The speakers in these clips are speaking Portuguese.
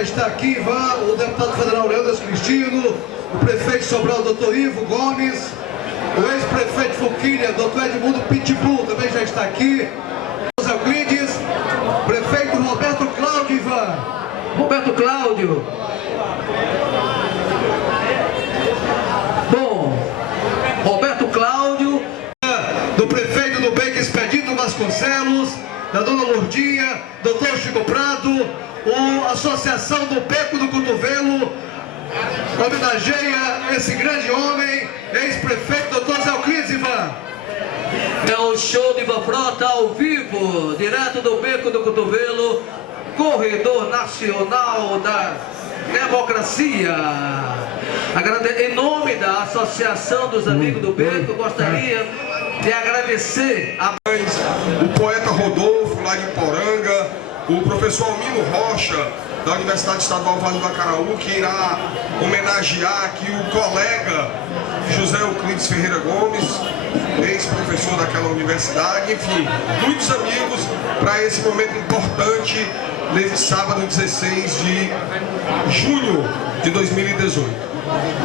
já está aqui, Ivan, o deputado federal Leandro Cristino, o prefeito de Sobral, doutor Ivo Gomes, o ex-prefeito de Forquilha, doutor Edmundo Pitbull, também já está aqui, José Euclides, prefeito Roberto Cláudio, Ivan. Roberto Cláudio. Bom, Roberto Cláudio. Do prefeito do Beco Expedito Vasconcelos, da dona Lourdinha, doutor Chico Prado, a Associação do Beco do Cotovelo, homenageia esse grande homem, ex-prefeito, doutor Zé Euclides, Ivan. É o show de Ivan Frota ao vivo, direto do Beco do Cotovelo, corredor nacional da democracia. Em nome da Associação dos Amigos do Beco, gostaria de agradecer o poeta Rodolfo, lá de Poranga, o professor Almino Rocha, da Universidade Estadual Vale do Acaraú, que irá homenagear aqui o colega José Euclides Ferreira Gomes, ex-professor daquela universidade, enfim, muitos amigos para esse momento importante, nesse sábado 16 de junho de 2018.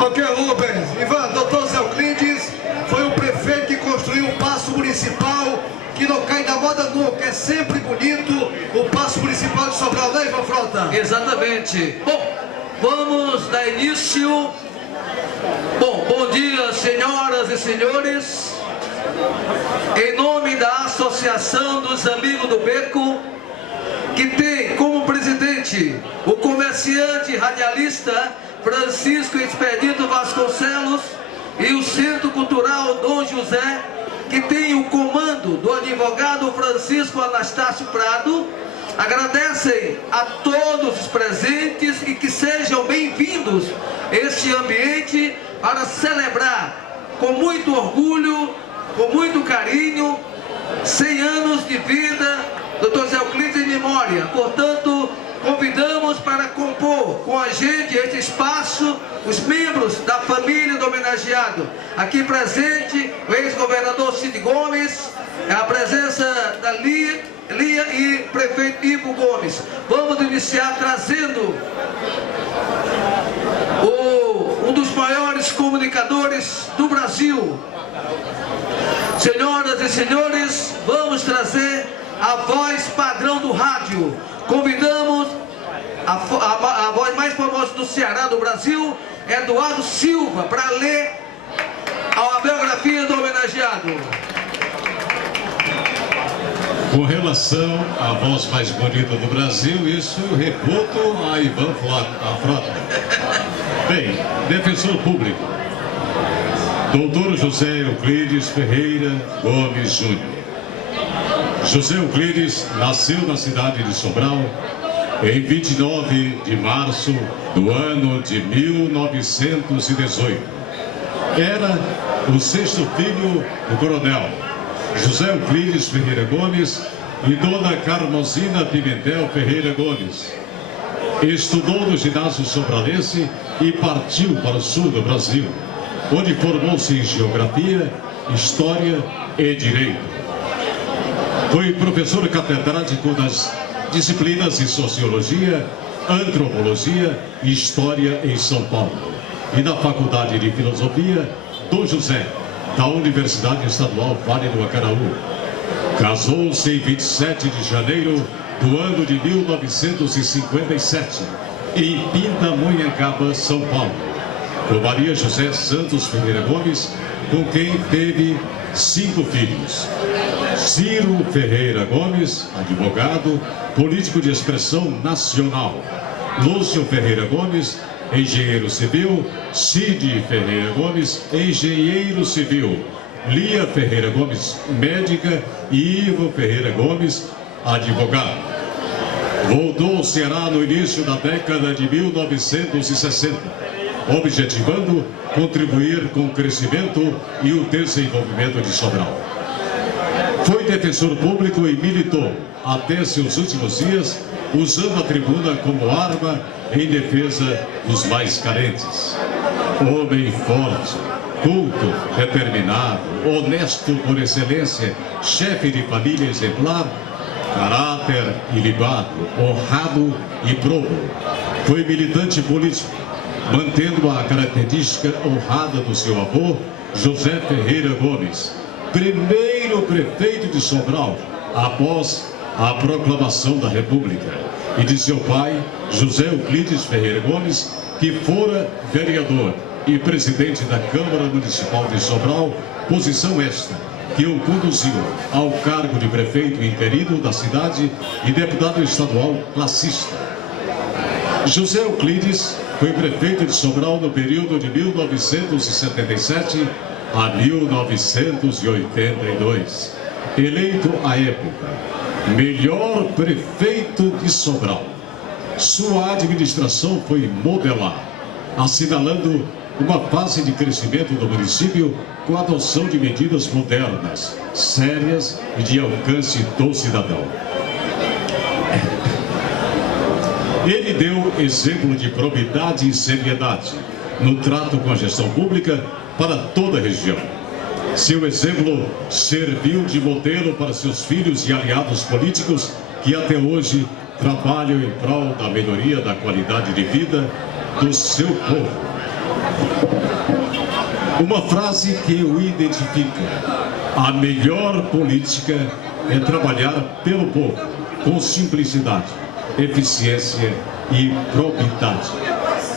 Ok, Rubens. Ivan, doutor Zé Euclides foi o prefeito que construiu o Paço Municipal, que não cai da moda nunca, é sempre bonito o Paço Municipal de Sobral, né, Ivan Frota? Exatamente. Bom, vamos dar início. Bom dia, senhoras e senhores. Em nome da Associação dos Amigos do Beco, que tem como presidente o comerciante radialista Francisco Expedito Vasconcelos e o Centro Cultural Dom José, que tem o comando do advogado Francisco Anastácio Prado, agradecem a todos os presentes e que sejam bem-vindos a este ambiente para celebrar com muito orgulho, com muito carinho, 100 anos de vida, Dr. Zé Euclides em memória. Portanto, convidamos para compor com a gente este espaço os membros da família do homenageado. Aqui presente o ex-governador Cid Gomes, a presença da Lia e prefeito Ivo Gomes. Vamos iniciar trazendo um dos maiores comunicadores do Brasil. Senhoras e senhores, vamos trazer a voz padrão do rádio. Convidamos a voz mais famosa do Ceará, do Brasil, Eduardo Silva, para ler a biografia do homenageado. Com relação à voz mais bonita do Brasil, isso reputo a Ivan Frota. Bem, defensor público, doutor José Euclides Ferreira Gomes Júnior. José Euclides nasceu na cidade de Sobral em 29 de março do ano de 1918. Era o sexto filho do coronel José Euclides Ferreira Gomes e dona Carmosina Pimentel Ferreira Gomes. Estudou no ginásio sobralense e partiu para o sul do Brasil, onde formou-se em Geografia, História e Direito. Foi professor catedrático das disciplinas de Sociologia, Antropologia e História em São Paulo e na Faculdade de Filosofia Dom José, da Universidade Estadual Vale do Acaraú. Casou-se em 27 de janeiro do ano de 1957, em Pindamonhangaba, São Paulo, com Maria José Santos Ferreira Gomes, com quem teve 5 filhos. Ciro Ferreira Gomes, advogado, político de expressão nacional. Lúcio Ferreira Gomes, engenheiro civil. Cid Ferreira Gomes, engenheiro civil. Lia Ferreira Gomes, médica. E Ivo Ferreira Gomes, advogado. Voltou ao Ceará no início da década de 1960, objetivando contribuir com o crescimento e o desenvolvimento de Sobral. Foi defensor público e militou, até seus últimos dias, usando a tribuna como arma em defesa dos mais carentes. Homem forte, culto, determinado, honesto por excelência, chefe de família exemplar, caráter ilibado, honrado e probo. Foi militante político, mantendo a característica honrada do seu avô, José Ferreira Gomes, primeiro prefeito de Sobral após a proclamação da República, e de seu pai, José Euclides Ferreira Gomes, que fora vereador e presidente da Câmara Municipal de Sobral, posição esta que o conduziu ao cargo de prefeito interino da cidade e deputado estadual classista. José Euclides foi prefeito de Sobral no período de 1977 a 1982, eleito à época melhor prefeito de Sobral. Sua administração foi modelar, assinalando uma fase de crescimento do município com a adoção de medidas modernas, sérias e de alcance do cidadão. Ele deu exemplo de probidade e seriedade no trato com a gestão pública para toda a região. Seu exemplo serviu de modelo para seus filhos e aliados políticos que até hoje trabalham em prol da melhoria da qualidade de vida do seu povo. Uma frase que o identifica: a melhor política é trabalhar pelo povo, com simplicidade, eficiência e probidade.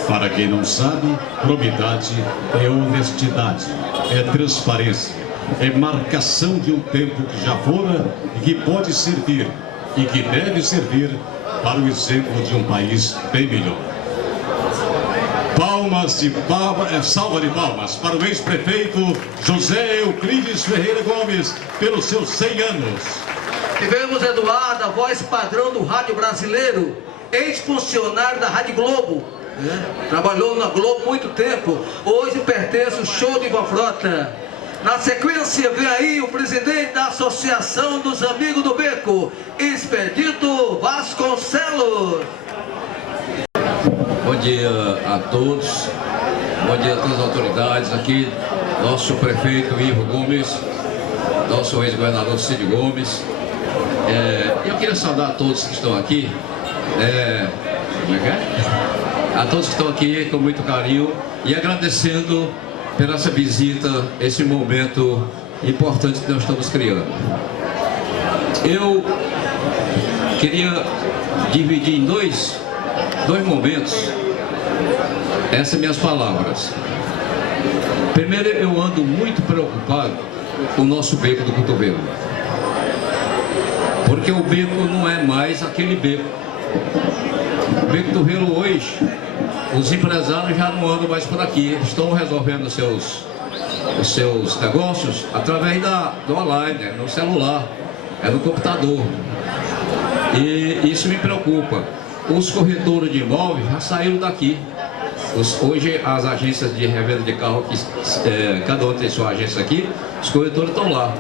Para quem não sabe, probidade é honestidade, é transparência, é marcação de um tempo que já fora e que pode servir e que deve servir para o exemplo de um país bem melhor. Salva de palmas para o ex-prefeito José Euclides Ferreira Gomes pelos seus 100 anos. Tivemos Eduardo, a voz padrão do rádio brasileiro, ex-funcionário da Rádio Globo, né? Trabalhou na Globo muito tempo, hoje pertence ao Show de Ivan Frota. Na sequência vem aí o presidente da Associação dos Amigos do Beco, Expedito Vasconcelos. Bom dia a todos, bom dia a todas as autoridades aqui, nosso prefeito Ivo Gomes, nosso ex-governador Cid Gomes. Eu queria saudar a todos que estão aqui, a todos que estão aqui com muito carinho e agradecendo pela essa visita, esse momento importante que nós estamos criando. Eu queria dividir em dois momentos essas minhas palavras. Primeiro, eu ando muito preocupado com o nosso beco do cotovelo, porque o beco não é mais aquele beco. O beco do cotovelo hoje, os empresários já não andam mais por aqui, estão resolvendo os seus negócios através do online, no celular, no computador. E isso me preocupa. Os corretores de imóveis já saíram daqui. Hoje as agências de revenda de carro, cada um tem sua agência aqui, os corretores estão lá.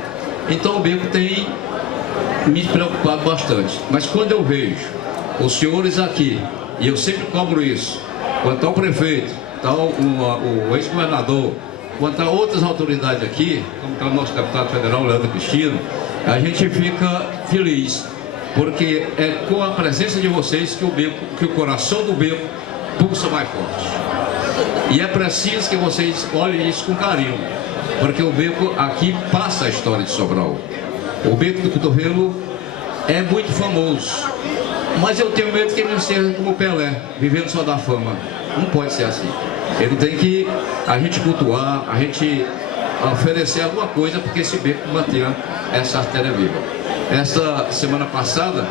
Então o beco tem me preocupado bastante. Mas quando eu vejo os senhores aqui, e eu sempre cobro isso, quanto ao prefeito, o ex-governador, quanto a outras autoridades aqui, como está o nosso deputado federal, Leandro Cristino, a gente fica feliz, porque é com a presença de vocês que o coração do beco pulsa mais forte. E é preciso que vocês olhem isso com carinho, porque o beco aqui passa a história de Sobral. O beco do cotovelo é muito famoso, mas eu tenho medo que ele não seja como Pelé, vivendo só da fama. Não pode ser assim. Ele tem que a gente cultuar, a gente oferecer alguma coisa, porque esse beco mantenha essa artéria viva. Essa semana passada,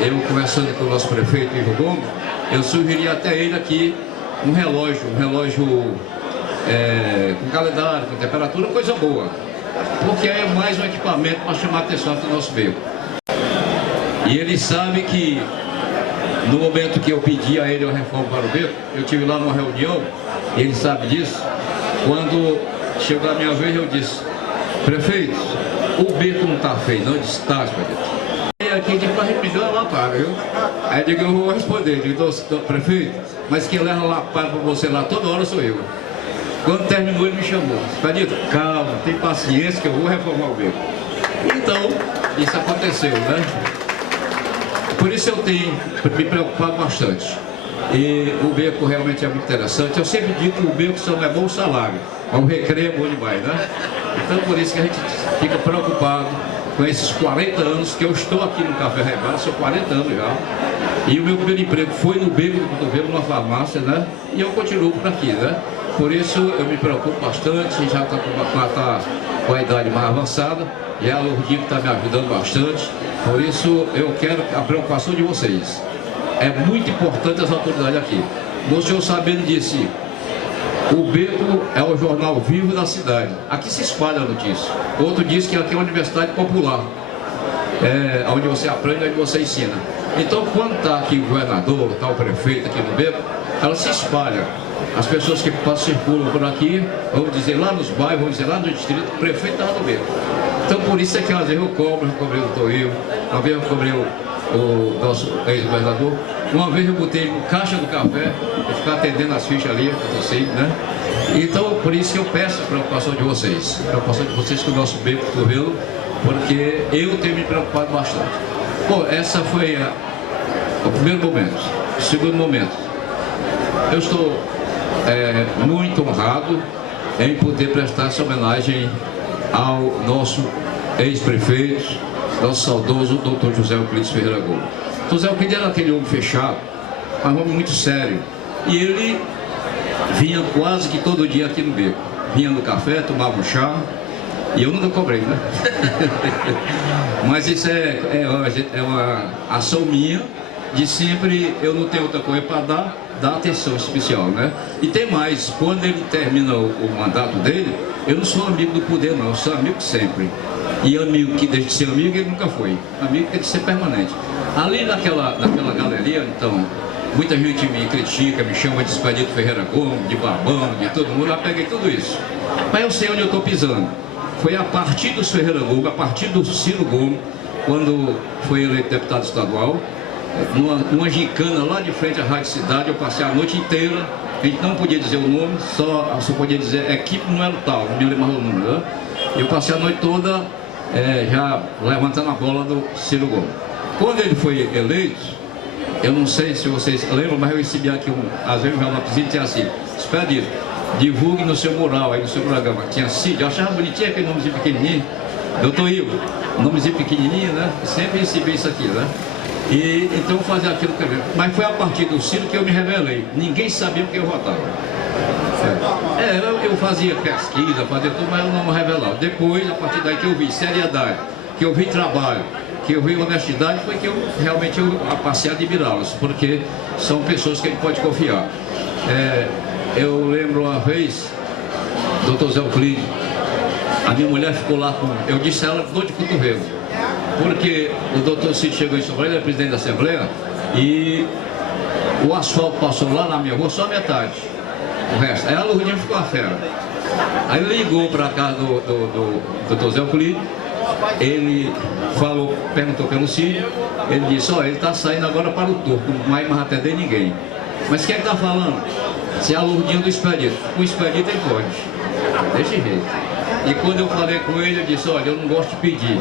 eu conversando com o nosso prefeito Ivo Gomes, eu sugeri até ele aqui um relógio com calendário, com temperatura, coisa boa, porque é mais um equipamento para chamar a atenção do nosso beco. E ele sabe que no momento que eu pedi a ele uma reforma para o beco, eu estive lá numa reunião, e ele sabe disso. Quando chegou a minha vez, eu disse: prefeito, o beco não está feio, não? Ele disse: tá, Expedito. Aqui de para repetir uma lapada, viu? Aí eu digo: eu vou responder. Eu digo: prefeito, mas quem leva lapada para você lá toda hora sou eu. Quando terminou, ele me chamou: Expedito, calma, tem paciência que eu vou reformar o beco. Então, isso aconteceu, né? Por isso eu tenho me preocupado bastante. E o beco realmente é muito interessante. Eu sempre digo que o beco só não é bom o salário, mas o recreio é bom demais, né? Então por isso que a gente fica preocupado com esses 40 anos que eu estou aqui no Café Rebate, são 40 anos já. E o meu primeiro emprego foi no Beco do Cotovelo, numa farmácia, né? E eu continuo por aqui, né? Por isso eu me preocupo bastante, já está com a idade mais avançada, e a Lourdinha está me ajudando bastante. Por isso eu quero a preocupação de vocês. É muito importante as autoridades aqui. O senhor sabendo disse, o Beco é o jornal vivo da cidade. Aqui se espalha a notícia. Outro diz que aqui é uma universidade popular, onde você aprende, onde você ensina. Então, quando está aqui o governador, está o prefeito aqui no Beco, ela se espalha. As pessoas que circulam por aqui, vamos dizer lá nos bairros, vamos dizer lá no distrito, o prefeito está no Beco. Então, por isso é que às vezes eu cobrei o Dr. Ivo, uma vez eu cobrei o nosso ex-governador, uma vez eu botei no caixa do café, eu ficar atendendo as fichas ali, eu sei, né? Então, por isso que eu peço a preocupação de vocês, com o nosso Beco do Cotovelo, porque eu tenho me preocupado bastante. Bom, essa foi o primeiro momento. O segundo momento, eu estou muito honrado em poder prestar essa homenagem ao nosso ex-prefeito, nosso saudoso Dr. José Euclides Ferreira Gomes. José Euclides era aquele homem fechado, mas um homem muito sério. E ele vinha quase que todo dia aqui no Beco. Vinha no café, tomava um chá, e eu nunca cobrei, né? Mas isso é uma ação minha, de sempre eu não tenho outra coisa para dar atenção especial, né? E tem mais, quando ele termina o mandato dele, eu não sou amigo do poder não, eu sou amigo sempre. E amigo que deixa de ser amigo, ele nunca foi. Amigo tem que ser permanente. Ali naquela galeria, então, muita gente me critica, me chama de Expedito Ferreira Gomes, de babão, de todo mundo, eu peguei tudo isso. Mas eu sei onde eu estou pisando. Foi a partir do Ferreira Gomes, a partir do Ciro Gomes, quando foi eleito deputado estadual, numa gincana lá de frente à Rádio Cidade, eu passei a noite inteira, a gente não podia dizer o nome, só podia dizer equipe não era tal, não me lembro mais o número, né? Eu passei a noite toda já levantando a bola do Ciro Gomes. Quando ele foi eleito, eu não sei se vocês lembram, mas eu recebi aqui às vezes um envelopezinho tinha assim, Expedito, divulgue no seu mural, aí no seu programa, tinha Cid, eu achava bonitinho aquele nomezinho pequenininho, Dr. Ivo, nomezinho pequenininho, né? Sempre recebi isso aqui, né? E então eu fazia aquilo que eu... Mas foi a partir do Ciro que eu me revelei. Ninguém sabia o que eu votava. Eu fazia pesquisa, fazia tudo, mas eu não me revelava. Depois, a partir daí que eu vi seriedade, que eu vi trabalho, que eu vi honestidade, foi que eu realmente passei a admirá-los, porque são pessoas que a gente pode confiar. Eu lembro uma vez, Dr. Zé Euclides, a minha mulher ficou lá com... Eu disse a ela, dor de cotovelo. Porque o doutor Cid chegou em São Paulo, ele é presidente da Assembleia, e o asfalto passou lá na minha rua, só a metade, o resto. Aí a Lourdinha ficou a fera. Aí ele ligou para a casa do doutor Zé Euclides, ele perguntou pelo Cid, ele disse, ele está saindo agora para o Turco, não vai mais atender ninguém. Mas quem é que está falando? Se é a Lourdinha do Expedito. O Expedito ele pode, desse jeito. E quando eu falei com ele, eu disse, eu não gosto de pedir.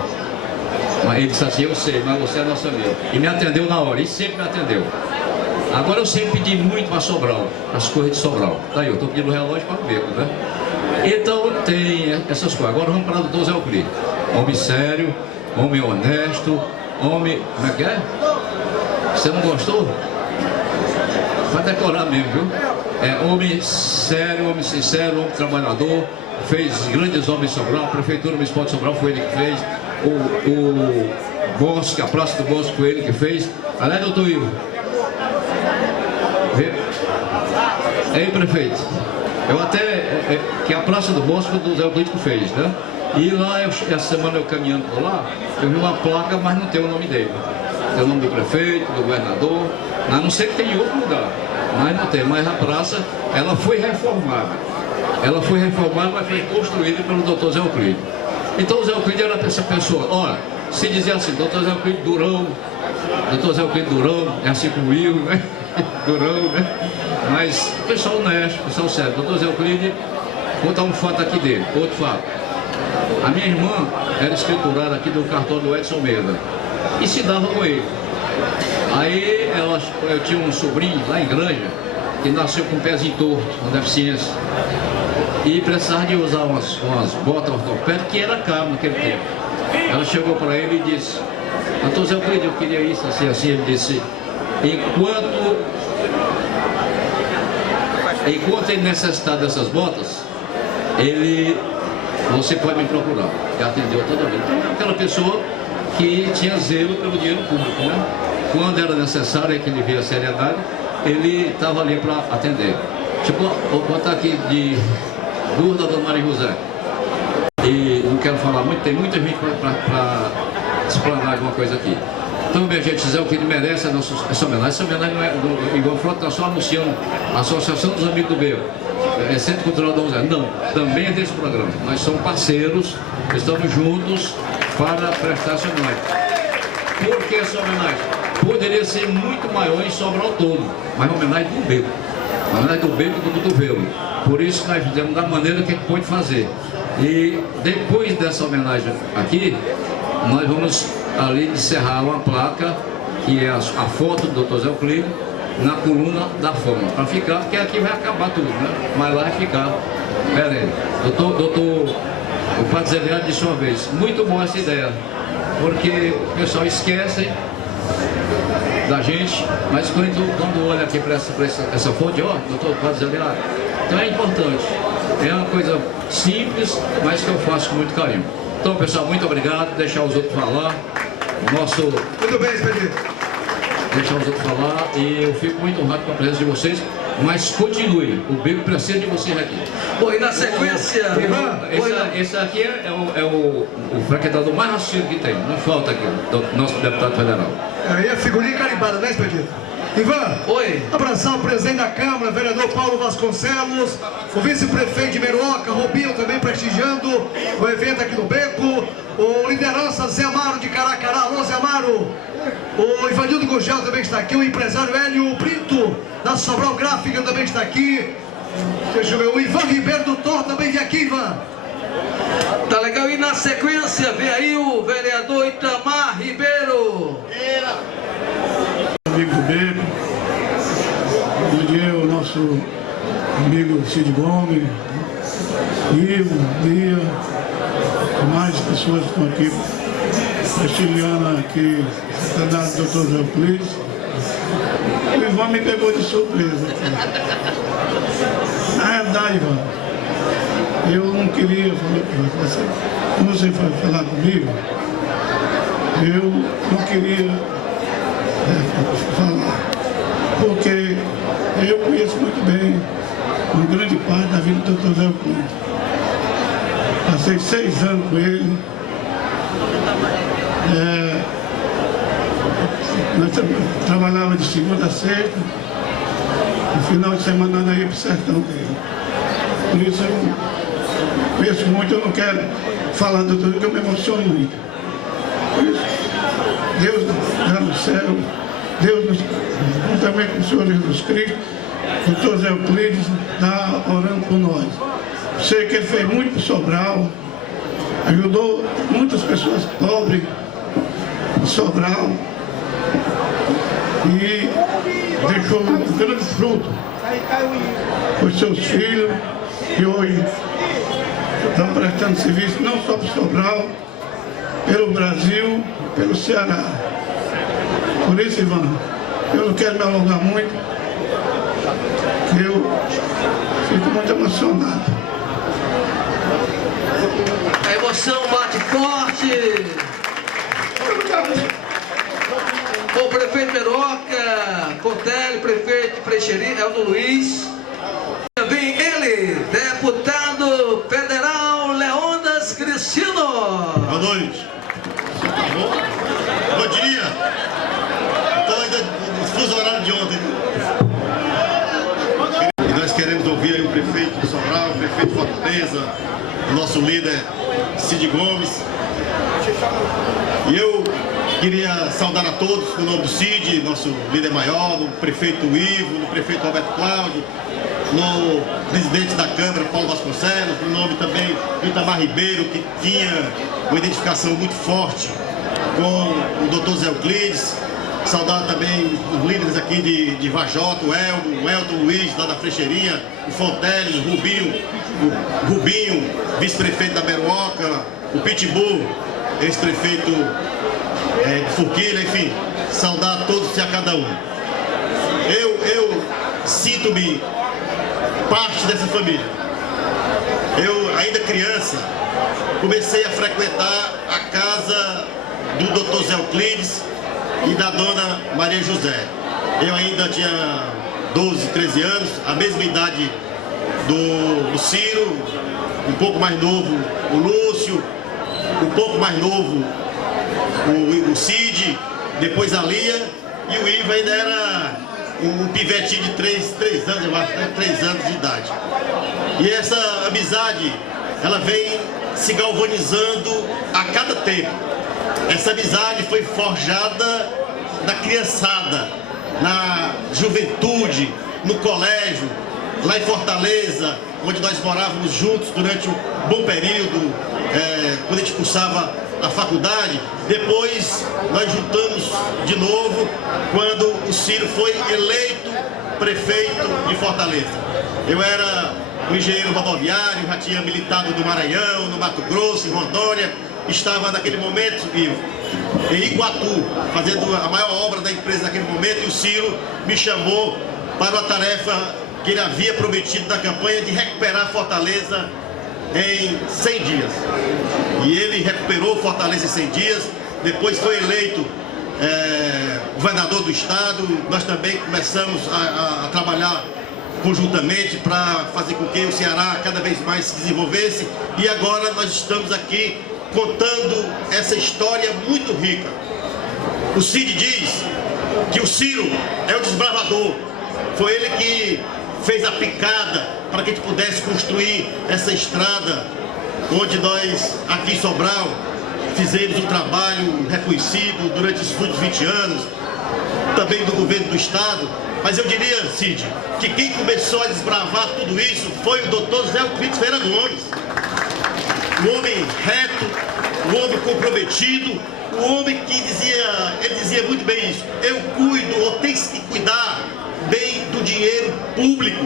Mas ele disse assim, eu sei, mas você é nosso amigo. E me atendeu na hora, e sempre me atendeu. Agora eu sempre pedi muito para Sobral, as coisas de Sobral. Daí eu estou pedindo o relógio para o Beco, né? Então tem essas coisas. Agora vamos para o doutor Zé Euclides. Homem sério, homem honesto, homem... Como é que é? Você não gostou? Vai decorar mesmo, viu? Homem sério, homem sincero, homem trabalhador. Fez grandes obras em Sobral, a Prefeitura Municipal de Sobral foi ele que fez. O Bosque, a Praça do Bosque foi ele que fez. Aliás, doutor Ivo, aí, prefeito, eu até, que a Praça do Bosque foi do Zé Euclides que fez, né? E lá, essa semana eu caminhando por lá, eu vi uma placa, mas não tem o nome dele. Tem o nome do prefeito, do governador, a não ser que tem em outro lugar, mas não tem. Mas a praça, ela foi reformada. Ela foi reformada, mas foi construída pelo doutor Zé Euclides. Então o Zé Euclides era essa pessoa, olha, se dizia assim, doutor Zé Euclides Durão, doutor Zé Euclides Durão, é assim como o Will, né? Durão, né? Mas pessoal honesto, pessoal sério. Doutor Zé Euclides, vou contar um fato aqui dele, outro fato. A minha irmã era escriturada aqui do cartório do Edson Meira. e se dava com ele. Aí eu tinha um sobrinho lá em Granja, que nasceu com um pezinho torto, com deficiência, e precisava de usar umas botas ortopédicas, que era caro naquele tempo. Ela chegou para ele e disse: Doutor Zé Euclides, eu queria isso, assim, assim. Ele disse: enquanto ele necessitar dessas botas, você pode me procurar. E atendeu toda vez. Então, aquela pessoa que tinha zelo pelo dinheiro público, né? Quando era necessário, que ele via a seriedade, ele estava ali para atender. Tipo, vou botar aqui de duas da Dona Maria José. E não quero falar muito, tem muita gente para explanar alguma coisa aqui. Então, minha gente, Zé Euclides merece essa homenagem. Essa homenagem não é igual o Frota, está só anunciando a Associação dos Amigos do Beco, Centro Cultural Dom Zé. Não, também é desse programa. Nós somos parceiros, estamos juntos para prestar essa homenagem. Por que essa homenagem? Poderia ser muito maior em Sobral todo, mas a homenagem do Beco. A homenagem do Beco e do cotovelo. Por isso que nós fizemos da maneira que a gente pôde fazer. E depois dessa homenagem aqui, nós vamos ali encerrar uma placa, que é a foto do Dr. Zé Euclides, na coluna da fama, para ficar, porque aqui vai acabar tudo, né? Mas lá vai ficar. Pera aí, o Padre Zé Leandro disse uma vez: muito boa essa ideia, porque o pessoal esquece da gente, mas quando olha aqui para essa fonte, ó, doutor Padre Zé Leandro, então é importante. É uma coisa simples, mas que eu faço com muito carinho. Então, pessoal, muito obrigado. Deixar os outros falar. Muito bem, Expedito. Deixar os outros falar. E eu fico muito honrado com a presença de vocês. Mas continue. O Beco precisa de vocês aqui. Bom, e na sequência... Esse aqui é o frequentador mais raciocínio que tem. Não falta aqui, do nosso deputado federal. Aí a figurinha carimbada, né, Expedito? Ivan, oi. Abraçar o presidente da Câmara, vereador Paulo Vasconcelos, o vice-prefeito de Meruoca, Robinho, também prestigiando o evento aqui no Beco, o liderança Zé Amaro de Caracará. Alô, Zé Amaro. O Ivanildo Gugel também está aqui, o empresário Hélio Brito, da Sobral Gráfica, também está aqui. Deixa eu ver, o Ivan Ribeiro do Thor também vem aqui, Ivan. Tá legal, e na sequência vem aí o vereador Itamar Ribeiro. Amigo do Beco, bom dia o nosso amigo Cid Gomes, Ivo, Bia, mais pessoas que estão aqui prestigiando aqui o secretário do Dr. Zé Euclides. O Ivan me pegou de surpresa aqui. Na realidade, Ivan, eu não queria falar, como você foi falar comigo, eu não queria falar, porque eu conheço muito bem uma grande parte da vida do Dr. Zé Euclides. Passei 6 anos com ele. Nós trabalhávamos de segunda a sexta, no final de semana nós ia para o sertão dele. Por isso eu conheço muito, eu não quero falar do Dr. porque eu me emociono muito. Por isso, Deus está no céu, Deus, juntamente com o Senhor Jesus Cristo, o Dr. Zé Euclides está orando por nós. Sei que ele fez muito por Sobral, ajudou muitas pessoas pobres em Sobral e deixou um grande fruto para os seus filhos, que hoje estão prestando serviço não só para Sobral, pelo Brasil, pelo Ceará. Por isso, Ivan, eu não quero me alongar muito, que eu fico muito emocionado. A emoção bate forte. O prefeito Meruoca, Cortelli, prefeito Freixeirinho, Eldo Luiz. Também ele, deputado federal Leônidas Cristino. Boa noite. Bom dia. Estou ainda no fuso horário de ontem. E nós queremos ouvir aí o prefeito de Sobral, o prefeito de Fortaleza, o nosso líder Cid Gomes. E eu queria saudar a todos no nome do Cid, nosso líder maior, do prefeito Ivo, do prefeito Roberto Cláudio, no presidente da Câmara, Paulo Vasconcelos, no nome também do Itamar Ribeiro, que tinha uma identificação muito forte com o doutor Zé Euclides, saudar também os líderes aqui de Vajota, o Elmo, o Elton Luiz, lá da Frecheirinha, o Fonteles, o Rubinho, vice-prefeito da Beruoca, o Pitbull, ex-prefeito de Forquilha, enfim, saudar a todos e a cada um. Eu sinto-me parte dessa família. Eu, ainda criança, comecei a frequentar a casa do doutor Zé Euclides e da dona Maria José. Eu ainda tinha 12, 13 anos, a mesma idade do Ciro, um pouco mais novo o Lúcio, um pouco mais novo o Cid, depois a Lia, e o Ivo ainda era um pivetinho de 3 anos, eu acho, 3 anos de idade. E essa amizade, ela vem se galvanizando a cada tempo. Essa amizade foi forjada na criançada, na juventude, no colégio, lá em Fortaleza, onde nós morávamos juntos durante um bom período, quando a gente cursava a faculdade. Depois nós juntamos de novo quando o Ciro foi eleito prefeito de Fortaleza. Eu era um engenheiro rodoviário, já tinha militado no Maranhão, no Mato Grosso, em Rondônia. Estava naquele momento em Iguatu, fazendo a maior obra da empresa naquele momento, e o Ciro me chamou para uma tarefa que ele havia prometido na campanha de recuperar Fortaleza em 100 dias. E ele recuperou Fortaleza em 100 dias, depois foi eleito governador do estado. Nós também começamos a trabalhar conjuntamente para fazer com que o Ceará cada vez mais se desenvolvesse, e agora nós estamos aqui contando essa história muito rica. O Cid diz que o Ciro é o desbravador, foi ele que fez a picada para que a gente pudesse construir essa estrada, onde nós, aqui em Sobral, fizemos um trabalho reconhecido durante esses últimos 20 anos, também do governo do estado. Mas eu diria, Cid, que quem começou a desbravar tudo isso foi o doutor Zé Euclides Ferreira Gomes. Um homem reto, um homem comprometido, um homem que dizia muito bem isso: eu cuido, ou tem que cuidar bem do dinheiro público.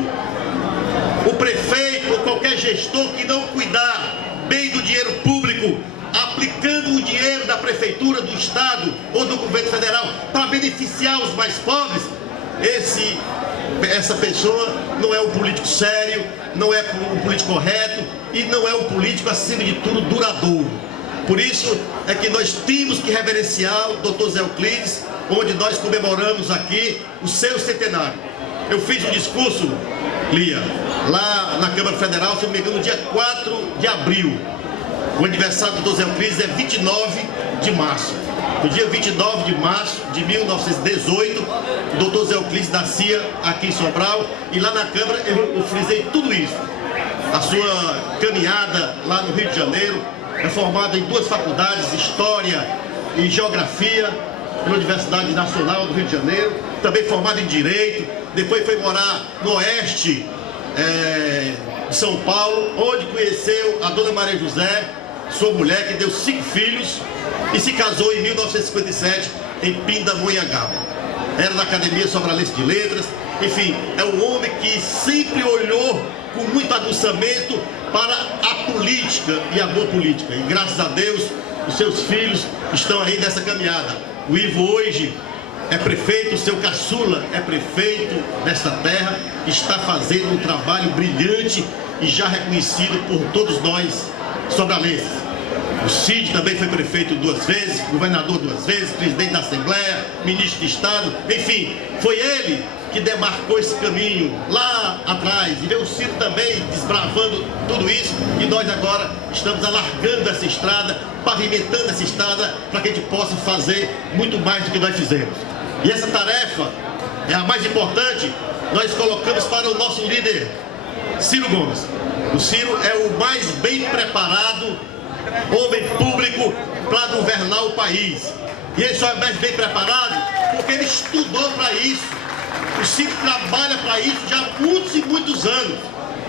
O prefeito ou qualquer gestor que não cuidar bem do dinheiro público, aplicando o dinheiro da prefeitura, do estado ou do governo federal para beneficiar os mais pobres, essa pessoa não é um político sério, não é um político correto e não é um político, acima de tudo, duradouro. Por isso é que nós temos que reverenciar o doutor Zé Euclides, onde nós comemoramos aqui o seu centenário. Eu fiz um discurso, Lia, lá na Câmara Federal, se não me engano, no dia 4 de abril. O aniversário do doutor Zé Euclides é 29 de março. No dia 29 de março de 1918, o doutor Zé Euclides nascia aqui em Sobral, e lá na Câmara eu frisei tudo isso. A sua caminhada lá no Rio de Janeiro, é formado em 2 faculdades, História e Geografia, pela Universidade Nacional do Rio de Janeiro, também formado em Direito. Depois foi morar no oeste de São Paulo, onde conheceu a dona Maria José, sua mulher, que deu 5 filhos, e se casou em 1957 em Pindamonhangaba. Era da Academia Sobralense de Letras. Enfim, é um homem que sempre olhou com muito aguçamento para a política e a boa política. E graças a Deus, os seus filhos estão aí nessa caminhada. O Ivo hoje é prefeito, o seu caçula é prefeito desta terra, está fazendo um trabalho brilhante e já reconhecido por todos nós sobralenses. O Cid também foi prefeito 2 vezes, governador 2 vezes, presidente da Assembleia, ministro de Estado, enfim, foi ele que demarcou esse caminho lá atrás, e veio o Ciro também desbravando tudo isso, e nós agora estamos alargando essa estrada, pavimentando essa estrada, para que a gente possa fazer muito mais do que nós fizemos. E essa tarefa é a mais importante, nós colocamos para o nosso líder, Ciro Gomes. O Ciro é o mais bem preparado homem público para governar o país. E ele só é mais bem preparado porque ele estudou para isso. O Ciro trabalha para isso já há muitos e muitos anos.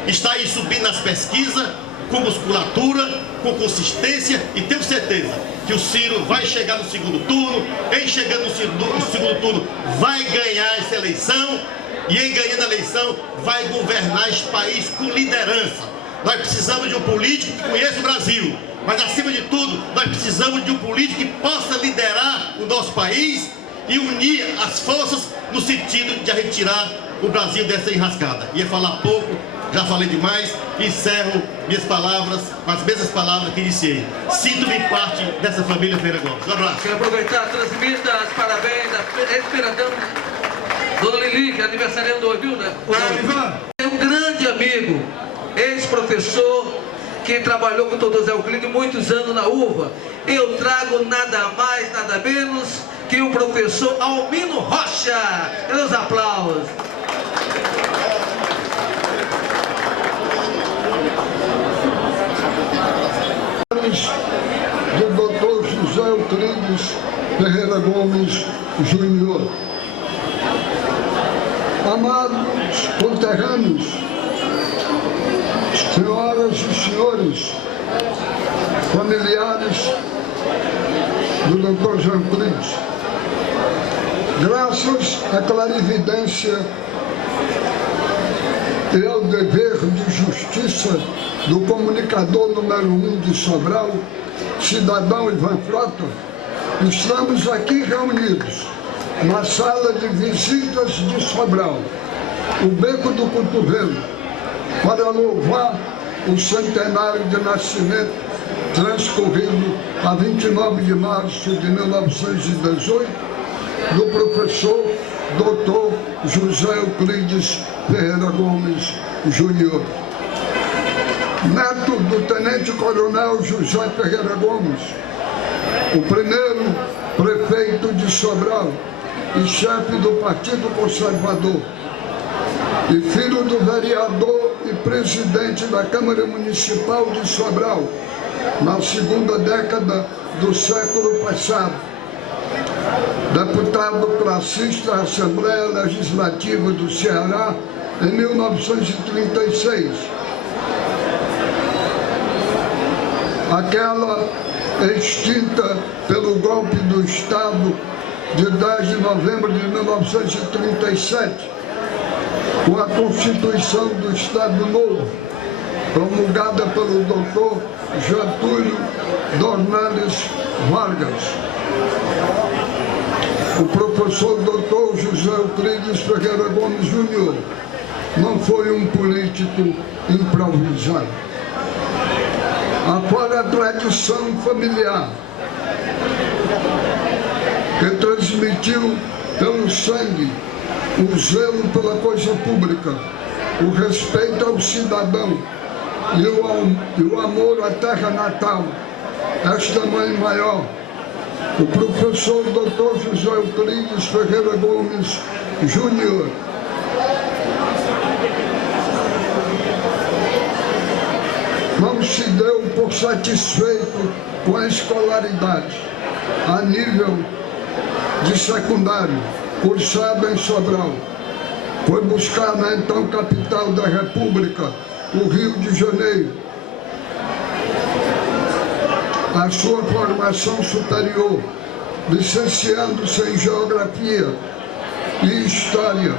Está aí subindo nas pesquisas, com musculatura, com consistência, e tenho certeza que o Ciro vai chegar no segundo turno. Em chegando no segundo turno, vai ganhar essa eleição, e em ganhando a eleição, vai governar esse país com liderança. Nós precisamos de um político que conheça o Brasil, mas acima de tudo, nós precisamos de um político que possa liderar o nosso país e unir as forças no sentido de a gente tirar o Brasil dessa enrascada. Ia falar pouco, já falei demais, encerro minhas palavras, as mesmas palavras que iniciei. Sinto-me parte dessa família Ferreira Gomes. Um abraço. Quero aproveitar, transmita os parabéns da ex-vereadora Dona Lili, que é aniversariando hoje, viu, né? É um grande amigo, ex-professor, que trabalhou com o Dr. Zé Euclides muitos anos na UVA. Eu trago nada mais, nada menos que o professor Almino Rocha. Cadê os aplausos? Do Dr. José Euclides Ferreira Gomes Júnior. Amados conterrâneos, senhoras e senhores, familiares do Dr. José Euclides, graças à clarividência e ao dever de justiça do comunicador número 1 de Sobral, cidadão Ivan Frota, estamos aqui reunidos na sala de visitas de Sobral, o Beco do Cotovelo, para louvar o centenário de nascimento transcorrido a 29 de março de 1918 do professor Dr. José Euclides Ferreira Gomes Júnior. Neto do tenente-coronel José Ferreira Gomes, o primeiro prefeito de Sobral e chefe do Partido Conservador, e filho do vereador e presidente da Câmara Municipal de Sobral, na segunda década do século passado. Deputado classista da Assembleia Legislativa do Ceará em 1936. Aquela extinta pelo golpe do Estado de 10 de novembro de 1937, com a Constituição do Estado Novo, promulgada pelo Dr. Getúlio Dornelles Vargas. O professor Dr. José Euclides Ferreira Gomes Júnior não foi um político improvisado. Afora a tradição familiar, que transmitiu pelo sangue o zelo pela coisa pública, o respeito ao cidadão e o amor à terra natal, esta mãe maior, o professor Dr. José Euclides Ferreira Gomes Júnior, não se deu por satisfeito com a escolaridade a nível de secundário, cursada em Sobral. Foi buscar na então capital da República, o Rio de Janeiro, a sua formação superior, licenciando-se em Geografia e História,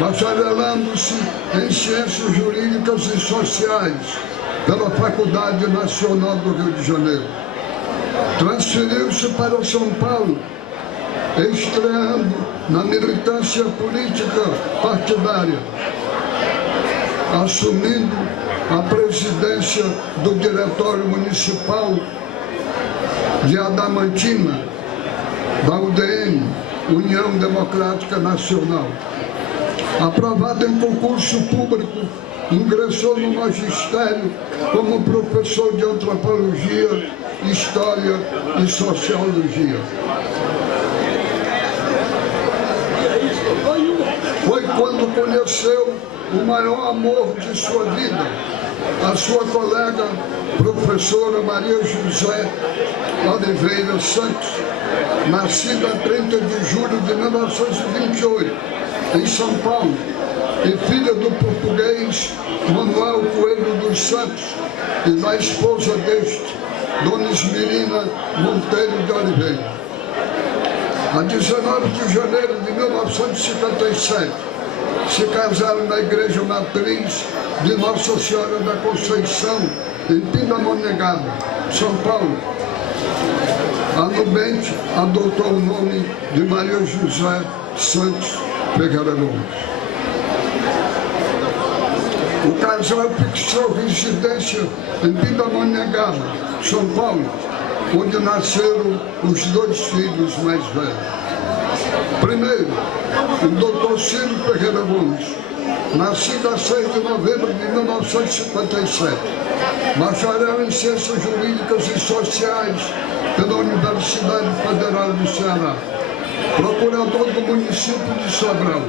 bacharelando-se em Ciências Jurídicas e Sociais pela Faculdade Nacional do Rio de Janeiro. Transferiu-se para São Paulo, estreando na militância política partidária, assumindo a presidência do Diretório Municipal de Adamantina, da UDN, União Democrática Nacional. Aprovado em concurso público, ingressou no magistério como professor de Antropologia, História e Sociologia. Foi quando conheceu o maior amor de sua vida, a sua colega professora Maria José Oliveira Santos, nascida 30 de julho de 1928, em São Paulo, e filha do português Manuel Coelho dos Santos, e da esposa deste, Dona Esmerina Monteiro de Oliveira. A 19 de janeiro de 1957, se casaram na Igreja Matriz de Nossa Senhora da Conceição, em Pindamonhangaba, São Paulo. A nubente adotou o nome de Maria José Santos Ferreira Gomes. O casal fixou residência em Pindamonhangaba, São Paulo, onde nasceram os 2 filhos mais velhos. Primeiro, o Dr. Ciro Ferreira Gomes, nascido a 6 de novembro de 1957, bacharel em Ciências Jurídicas e Sociais pela Universidade Federal do Ceará, procurador do município de Sobral,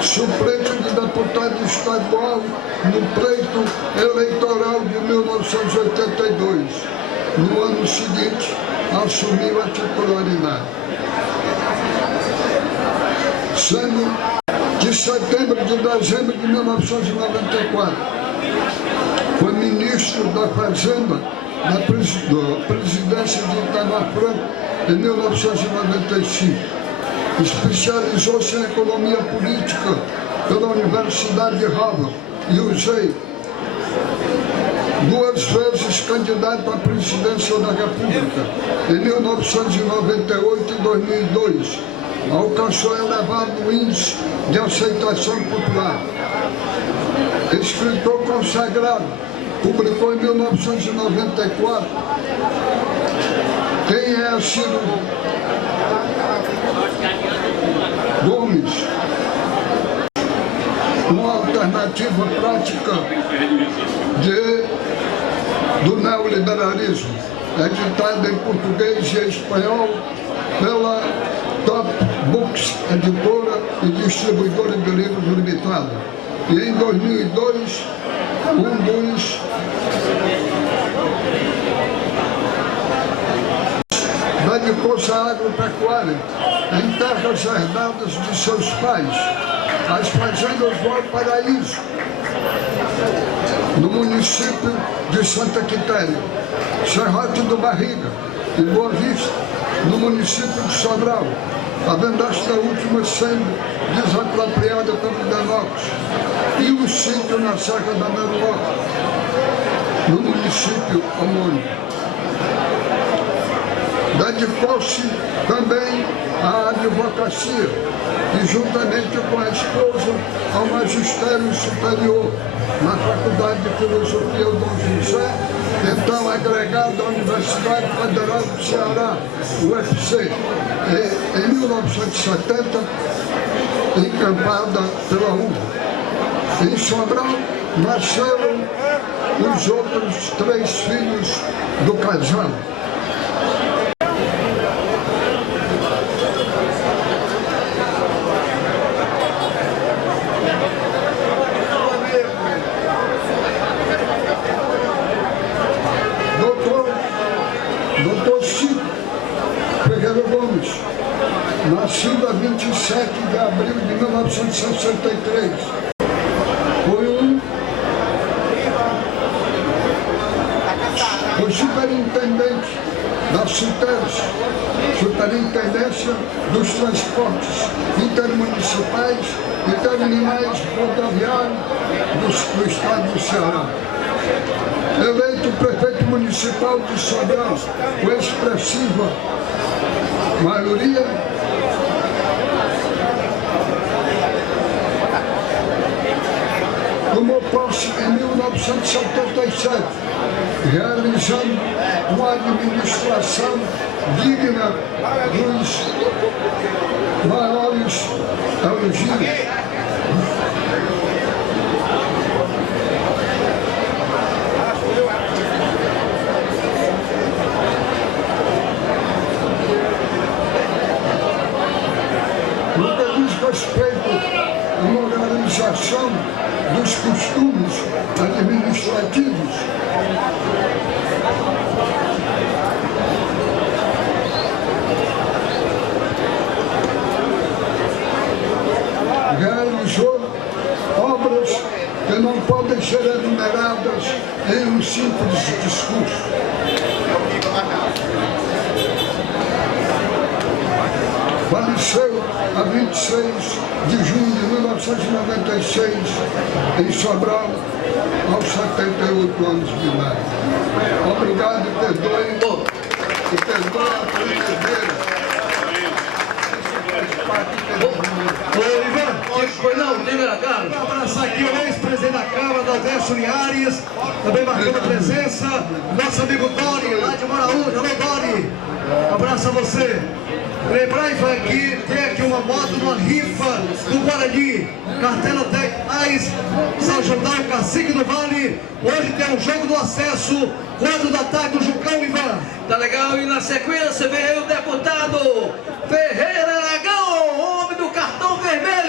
suplente de deputado estadual no pleito eleitoral de 1982. No ano seguinte, assumiu a titularidade. Sendo de setembro de dezembro de 1994, foi ministro da Fazenda da presidência de Itamar Franco em 1995. Especializou-se em economia política pela Universidade de Harvard e usei 2 vezes candidato à presidência da República, em 1998 e 2002. Alcançou elevado índice de aceitação popular. Escritor consagrado, publicou em 1994 Quem é Ciro Gomes? Uma alternativa prática do neoliberalismo, editada em português e espanhol pela Top Books, editora e distribuidora de livros limitada. E em 2002, dedicou-se à agropecuária em terras herdadas de seus pais, as fazendas Valparaíso, no município de Santa Quitéria, Serrote do Barriga e Boa Vista, no município de Sobral, havendo esta última sendo desapropriada pelo Denox, e o sítio na Serra da Meruoca, no município homônimo. Dedicou-se também à advocacia e, juntamente com a esposa, ao magistério superior na Faculdade de Filosofia Dom José, então agregado à Universidade Federal do Ceará, UFC, e, em 1970, encampada pela UVA. Em Sobral, nasceram os outros 3 filhos do casal. Dr. Ciro Ferreira Gomes, nascido a 27 de abril de 1963, foi superintendente da CITES, Superintendência dos Transportes Intermunicipais e Terminais Rodoviários do Estado do Ceará. Eleito prefeito municipal de Sobral com expressiva maioria, tomou posse em 1977, realizando uma administração digna dos maiores elogios. Respeito à moralização dos costumes administrativos, realizou obras que não podem ser enumeradas em um um simples discurso. Faleceu a 26 de junho de 1996 em Sobral, aos 78 anos de idade. Obrigado e perdoe a brincadeira. Ô, Ivan, Foi não, diga, Carlos. vou abraçar aqui o ex-presidente da Câmara, Daldercio Linhares, também marcando presença, nosso amigo Dori, lá de Maraújo. Alô, Dori, abraço a você. Lembrar, Ivan, que tem aqui uma moto, uma rifa do Guarani, cartela 10 São Jordão, Cacique do Vale. Hoje tem um jogo do acesso, 4 da tarde, do Jucão, Ivan. Tá legal, e na sequência vem aí o deputado Ferreira Aragão, homem do cartão vermelho.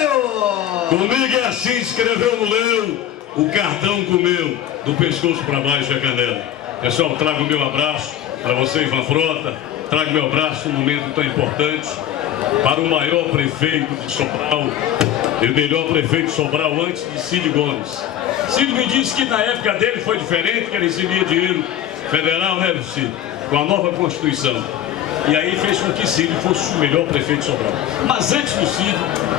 Comigo é assim, escreveu no leão, o cartão comeu, do pescoço para baixo a canela. Pessoal, trago o meu abraço para você, Ivan Frota, trago meu abraço num momento tão importante para o maior prefeito de Sobral, e o melhor prefeito de Sobral antes de Cid Gomes. Cid me disse que na época dele foi diferente, que ele recebia dinheiro federal, né, Cid? Com a nova Constituição. E aí fez com que Cid fosse o melhor prefeito de Sobral. Mas antes do Cid,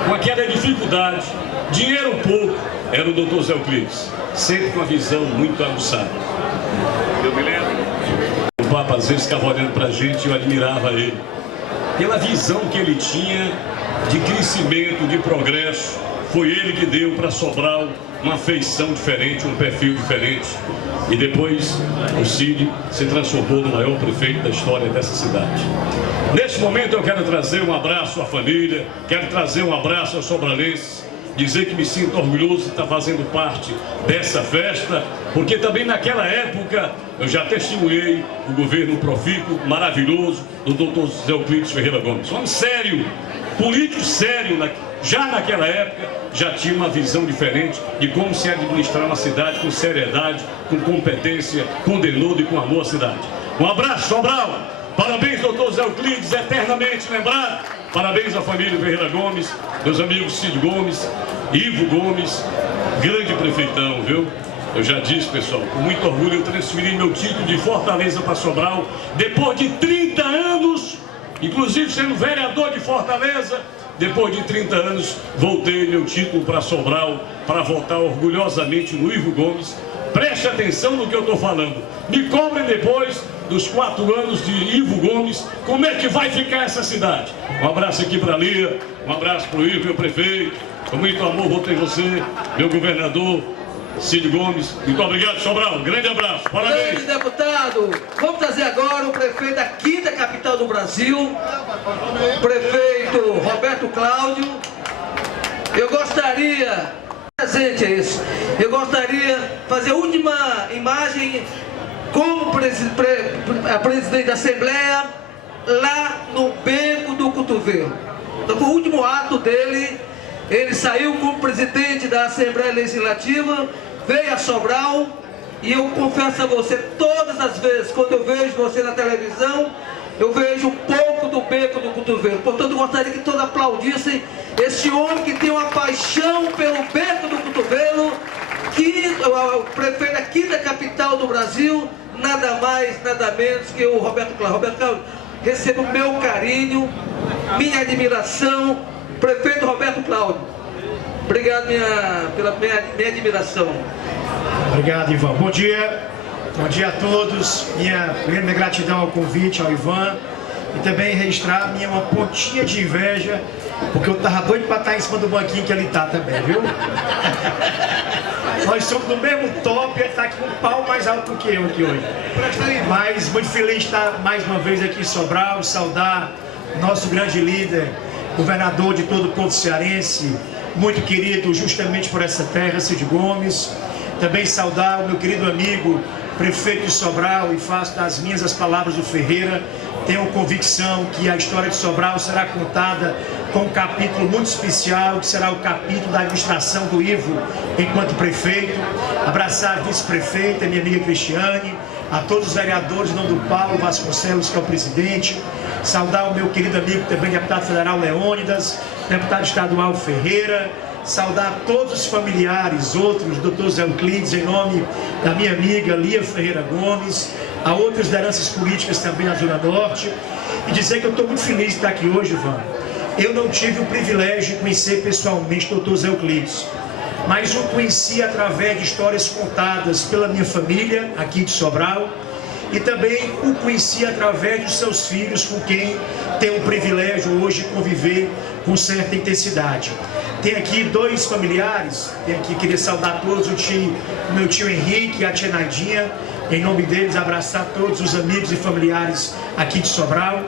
com aquela dificuldade, dinheiro pouco, era o doutor Zé Euclides, sempre com uma visão muito aguçada. Eu me lembro, o Papa às vezes ficava olhando pra gente e eu admirava ele. Pela visão que ele tinha de crescimento, de progresso, foi ele que deu para Sobral uma feição diferente, um perfil diferente. E depois o Cid se transformou no maior prefeito da história dessa cidade. Neste momento eu quero trazer um abraço à família, quero trazer um abraço aos sobralenses, dizer que me sinto orgulhoso de estar fazendo parte dessa festa, porque também naquela época eu já testemunhei o governo profícuo, maravilhoso, do doutor Zé Euclides Ferreira Gomes. Um homem sério, político sério, já naquela época, já tinha uma visão diferente de como se administrar uma cidade com seriedade, com competência, com denodo e com amor à cidade. Um abraço, Sobral! Parabéns, doutor Zé Euclides, eternamente lembrado. Parabéns à família Ferreira Gomes, meus amigos Cid Gomes, Ivo Gomes, grande prefeitão, viu? Eu já disse, pessoal, com muito orgulho eu transferi meu título de Fortaleza para Sobral, depois de 30 anos, inclusive sendo vereador de Fortaleza, depois de 30 anos, voltei meu título para Sobral, para votar orgulhosamente no Ivo Gomes. Preste atenção no que eu estou falando. Me cobrem depois dos 4 anos de Ivo Gomes, como é que vai ficar essa cidade. Um abraço aqui para a Lia, um abraço para o Ivo, meu prefeito. Com muito amor, votei você, meu governador, Cid Gomes. Muito obrigado, Sobral. Grande abraço. Parabéns. Grande deputado. Vamos trazer agora o prefeito da 5ª capital do Brasil, prefeito Roberto Cláudio. Eu gostaria, presente isso, eu gostaria de fazer a última imagem como presidente da Assembleia lá no Beco do Cotovelo. Então foi o último ato dele. Ele saiu como presidente da Assembleia Legislativa, veio a Sobral, e eu confesso a você, todas as vezes, quando eu vejo você na televisão, eu vejo um pouco do Beco do Cotovelo. Portanto, eu gostaria que todos aplaudissem esse homem que tem uma paixão pelo Beco do Cotovelo, que o prefeito da 5ª capital do Brasil, nada mais, nada menos que o Roberto Cláudio. Roberto Cláudio, receba o meu carinho, minha admiração, prefeito Roberto Cláudio. Obrigado pela minha admiração. Obrigado, Ivan. Bom dia a todos. Minha primeira gratidão ao convite, ao Ivan. E também registrar uma pontinha de inveja, porque eu tava doido para estar em cima do banquinho que ele tá também, viu? Nós somos do mesmo top, ele está aqui com um pau mais alto do que eu aqui hoje. Mas muito feliz de estar mais uma vez aqui em Sobral, saudar nosso grande líder, governador de todo o povo cearense, muito querido justamente por essa terra, Cid Gomes. Também saudar o meu querido amigo, prefeito de Sobral, e faço das minhas as palavras do Ferreira. Tenho convicção que a história de Sobral será contada com um capítulo muito especial, que será o capítulo da administração do Ivo enquanto prefeito. Abraçar a vice-prefeita, minha amiga Cristiane, a todos os vereadores, em nome do Paulo Vasconcelos, que é o presidente. Saudar o meu querido amigo, também deputado federal Leônidas, deputado estadual Ferreira, saudar todos os familiares, outros, Dr. Zé Euclides, em nome da minha amiga Lia Ferreira Gomes, a outras lideranças políticas também na Zona Norte, e dizer que eu estou muito feliz de estar aqui hoje, Ivan. Eu não tive o privilégio de conhecer pessoalmente o Dr. Zé Euclides, mas o conheci através de histórias contadas pela minha família aqui de Sobral, e também o conheci através dos seus filhos, com quem tenho o privilégio hoje de conviver com certa intensidade. Tem aqui dois familiares, queria saudar todos, o meu tio Henrique e a tia Nadinha, em nome deles abraçar todos os amigos e familiares aqui de Sobral.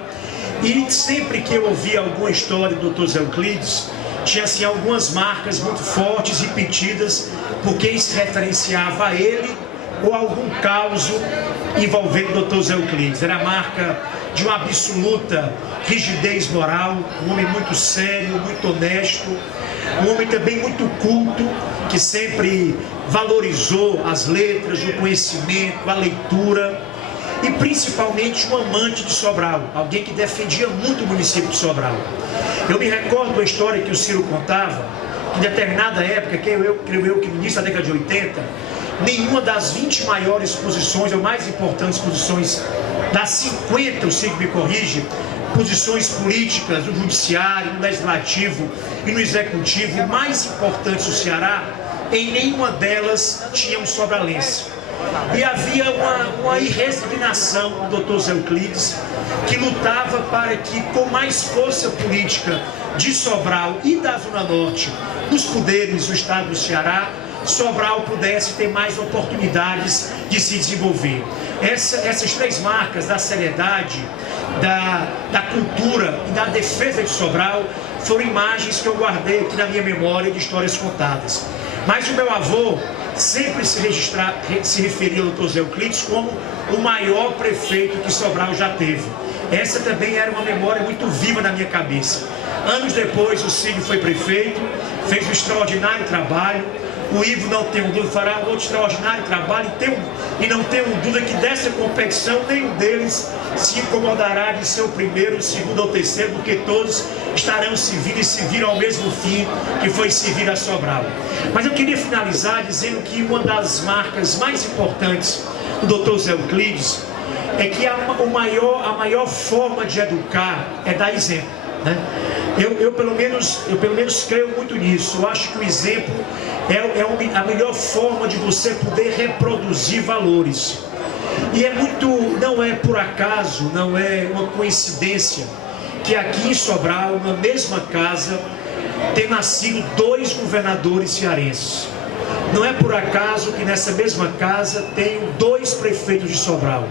E sempre que eu ouvia alguma história do Dr. Zé Euclides, tinha assim algumas marcas muito fortes e repetidas por quem se referenciava a ele ou algum caso envolvendo o Dr. Zé Euclides. Era a marca de uma absoluta rigidez moral, um homem muito sério, muito honesto, um homem também muito culto, que sempre valorizou as letras, o conhecimento, a leitura, e principalmente um amante de Sobral, alguém que defendia muito o município de Sobral. Eu me recordo da história que o Ciro contava, que em determinada época, creio eu que no início da década de 80, nenhuma das 20 maiores posições, ou mais importantes posições, das 50, o Ciro me corrige, posições políticas, no judiciário, no legislativo e no executivo, mais importantes do Ceará, em nenhuma delas tinha um sobralense. E havia uma irresignação do Dr. Zé Euclides, que lutava para que, com mais força política de Sobral e da Zona Norte, nos poderes do estado do Ceará, Sobral pudesse ter mais oportunidades de se desenvolver. Essas três marcas da seriedade, da cultura e da defesa de Sobral foram imagens que eu guardei aqui na minha memória de histórias contadas. Mas o meu avô sempre se referia ao Dr. Zé Euclides como o maior prefeito que Sobral já teve. Essa também era uma memória muito viva na minha cabeça. Anos depois, o Cílio foi prefeito, fez um extraordinário trabalho. O Ivo, não tenho dúvida, fará um outro extraordinário trabalho, e não tenho dúvida que dessa competição nenhum deles se incomodará de ser o primeiro, o segundo ou o terceiro, porque todos estarão servindo e serviram ao mesmo fim, que foi servir a Sobral. Mas eu queria finalizar dizendo que uma das marcas mais importantes do Dr. Zé Euclides é que a maior forma de educar é dar exemplo, né? Eu pelo menos creio muito nisso. Eu acho que o exemplo é a melhor forma de você poder reproduzir valores. E não é por acaso, não é uma coincidência que aqui em Sobral, na mesma casa, tem nascido 2 governadores cearenses. Não é por acaso que nessa mesma casa tenho 2 prefeitos de Sobral.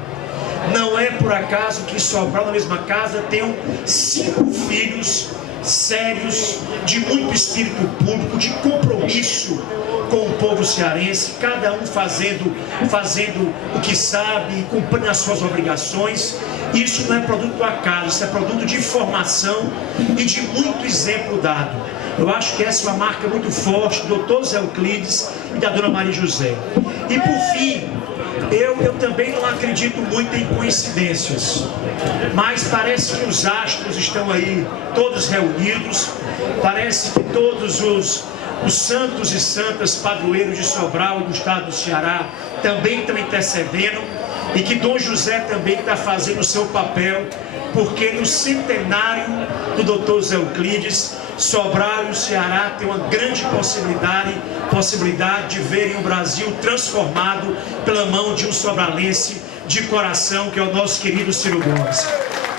Não é por acaso que em Sobral, na mesma casa, tenho 5 filhos sérios, de muito espírito público, de compromisso com o povo cearense, cada um fazendo o que sabe, cumprindo as suas obrigações. Isso não é produto do acaso, isso é produto de formação e de muito exemplo dado. Eu acho que essa é uma marca muito forte do Dr. Zé Euclides e da Dona Maria José. E por fim, eu também não acredito muito em coincidências, mas parece que os astros estão aí todos reunidos, parece que todos os santos e santas padroeiros de Sobral e do estado do Ceará também estão intercedendo, e que Dom José também está fazendo o seu papel, porque no centenário do Dr. Zé Euclides, Sobral e o Ceará têm uma grande possibilidade de verem o Brasil transformado pela mão de um sobralense de coração, que é o nosso querido Ciro Gomes.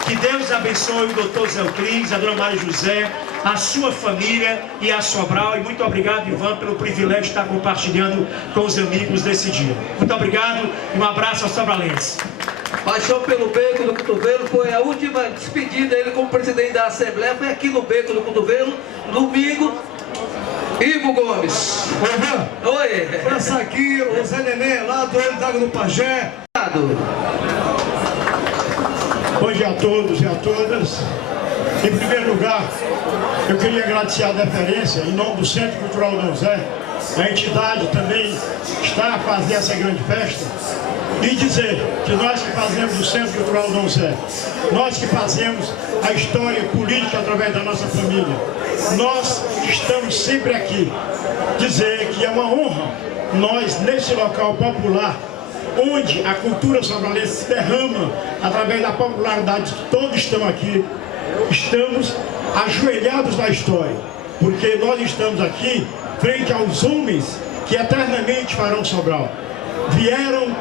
Que Deus abençoe o Dr. Zé Euclides, a Dona Maria José, a sua família e a Sobral. E muito obrigado, Ivan, pelo privilégio de estar compartilhando com os amigos desse dia. Muito obrigado e um abraço aos sobralenses. Paixão pelo Beco do Cotovelo foi a última despedida dele como presidente da Assembleia, foi aqui no Beco do Cotovelo, domingo. Ivo Gomes. Oi. Passa aqui o Zé Nenê, lá do Olho d'Água do Pajé. Bom dia a todos e a todas. Em primeiro lugar, eu queria agradecer a deferência em nome do Centro Cultural Dom Zé. A entidade também está a fazer essa grande festa. e dizer que nós que fazemos o Centro Cultural Dom Zé, nós que fazemos a história política através da nossa família, nós estamos sempre aqui, dizer que é uma honra nós, nesse local popular, onde a cultura sobralense se derrama através da popularidade que todos estão aqui, estamos ajoelhados na história, porque nós estamos aqui frente aos homens que eternamente farão Sobral. Vieram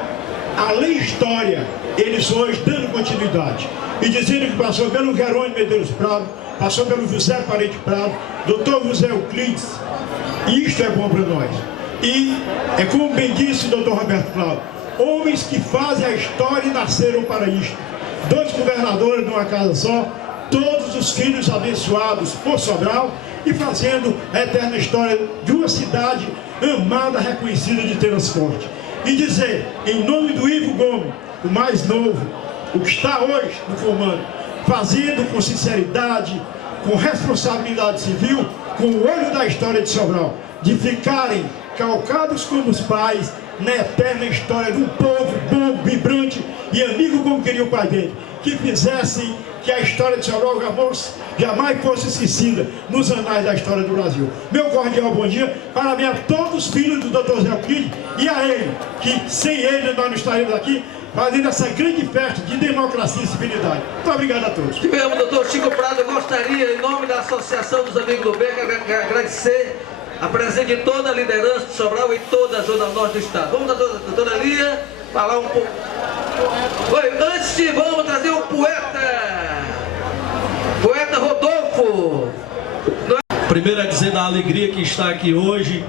além história, eles hoje dando continuidade e dizendo que passou pelo Jerônimo Medeiros Prado, passou pelo José Parente Prado, doutor José Euclides. Isto é bom para nós. E é como bem disse o doutor Roberto Cláudio, homens que fazem a história e nasceram para isto. 2 governadores numa casa só, todos os filhos abençoados por Sobral e fazendo a eterna história de uma cidade amada, reconhecida de Transporte. E dizer, em nome do Ivo Gomes, o mais novo, o que está hoje no comando, fazendo com sinceridade, com responsabilidade civil, com o olho da história de Sobral, de ficarem calcados como os pais na eterna história de um povo bom, vibrante e amigo como queria o pai dele, que fizessem que a história de Sobral jamais fosse esquecida nos anais da história do Brasil. Meu cordial bom dia, parabéns a todos os filhos do Dr. Zé Euclides e a ele, que sem ele nós não estaremos aqui fazendo essa grande festa de democracia e civilidade. Muito obrigado a todos. Tivemos, doutor Chico Prado. Eu gostaria, em nome da Associação dos Amigos do Beco, agradecer a presença de toda a liderança de Sobral e toda a zona norte do estado. Vamos, doutora Lia, falar um pouco. Oi, antes de vamos trazer o poeta Rodolfo. Primeiro é dizer da alegria que está aqui hoje,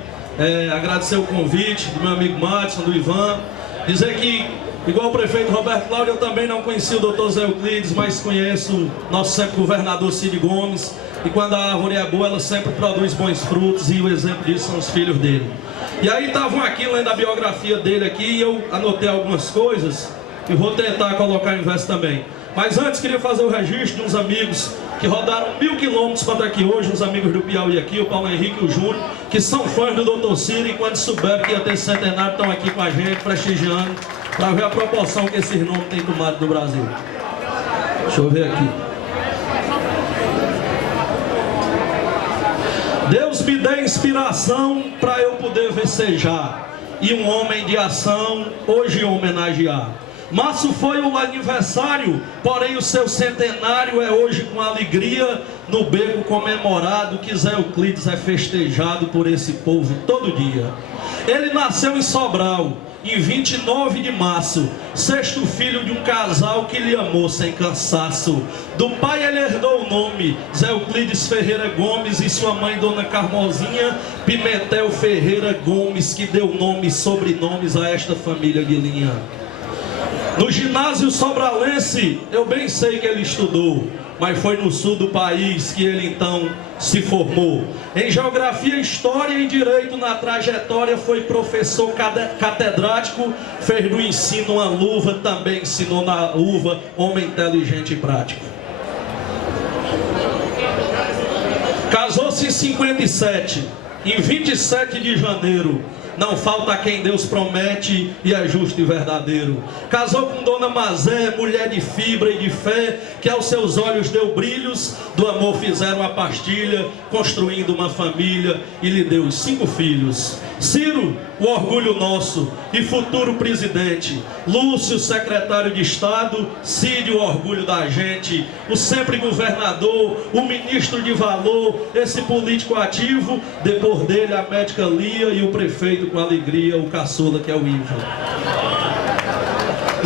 agradecer o convite do meu amigo Madison, do Ivan, dizer que, igual o prefeito Roberto Cláudio, eu também não conheci o doutor Zé Euclides, mas conheço nosso sempre governador Cid Gomes, e quando a árvore é boa, ela sempre produz bons frutos, e o exemplo disso são os filhos dele. E aí estavam aqui lendo a biografia dele aqui, e eu anotei algumas coisas, e vou tentar colocar em verso também. Mas antes queria fazer o registro de uns amigos que rodaram 1000 quilômetros para estar aqui hoje, os amigos do Piauí aqui, o Paulo Henrique e o Júnior, que são fãs do Dr. Ciro, e quando souberam que ia ter centenário, estão aqui com a gente, prestigiando, para ver a proporção que esses nomes têm tomado no Brasil. Deixa eu ver aqui. Deus me dê inspiração para eu poder vecejar, e um homem de ação hoje homenagear. Março foi o aniversário, porém o seu centenário é hoje com alegria, no beco comemorado, que Zé Euclides é festejado por esse povo todo dia. Ele nasceu em Sobral, em 29 de março, 6º filho de um casal que lhe amou sem cansaço. Do pai ele herdou o nome, Zé Euclides Ferreira Gomes, e sua mãe, Dona Carmozinha Pimentel Ferreira Gomes, que deu nome e sobrenomes a esta família de linha. No ginásio sobralense, eu bem sei que ele estudou, mas foi no sul do país que ele então se formou. Em geografia, história e direito, na trajetória foi professor catedrático, fez do ensino uma luva, também ensinou na uva, homem inteligente e prático. Casou-se em 57, em 27 de janeiro. Não falta quem Deus promete e é justo e verdadeiro. Casou com Dona Mazé, mulher de fibra e de fé, que aos seus olhos deu brilhos, do amor fizeram a pastilha, construindo uma família, e lhe deu os 5 filhos. Ciro, o orgulho nosso e futuro presidente. Lúcio, secretário de Estado. Cid, o orgulho da gente. O sempre governador, o ministro de valor, esse político ativo. Depois dele a médica Lia e o prefeito com alegria, o caçula que é o Ivo.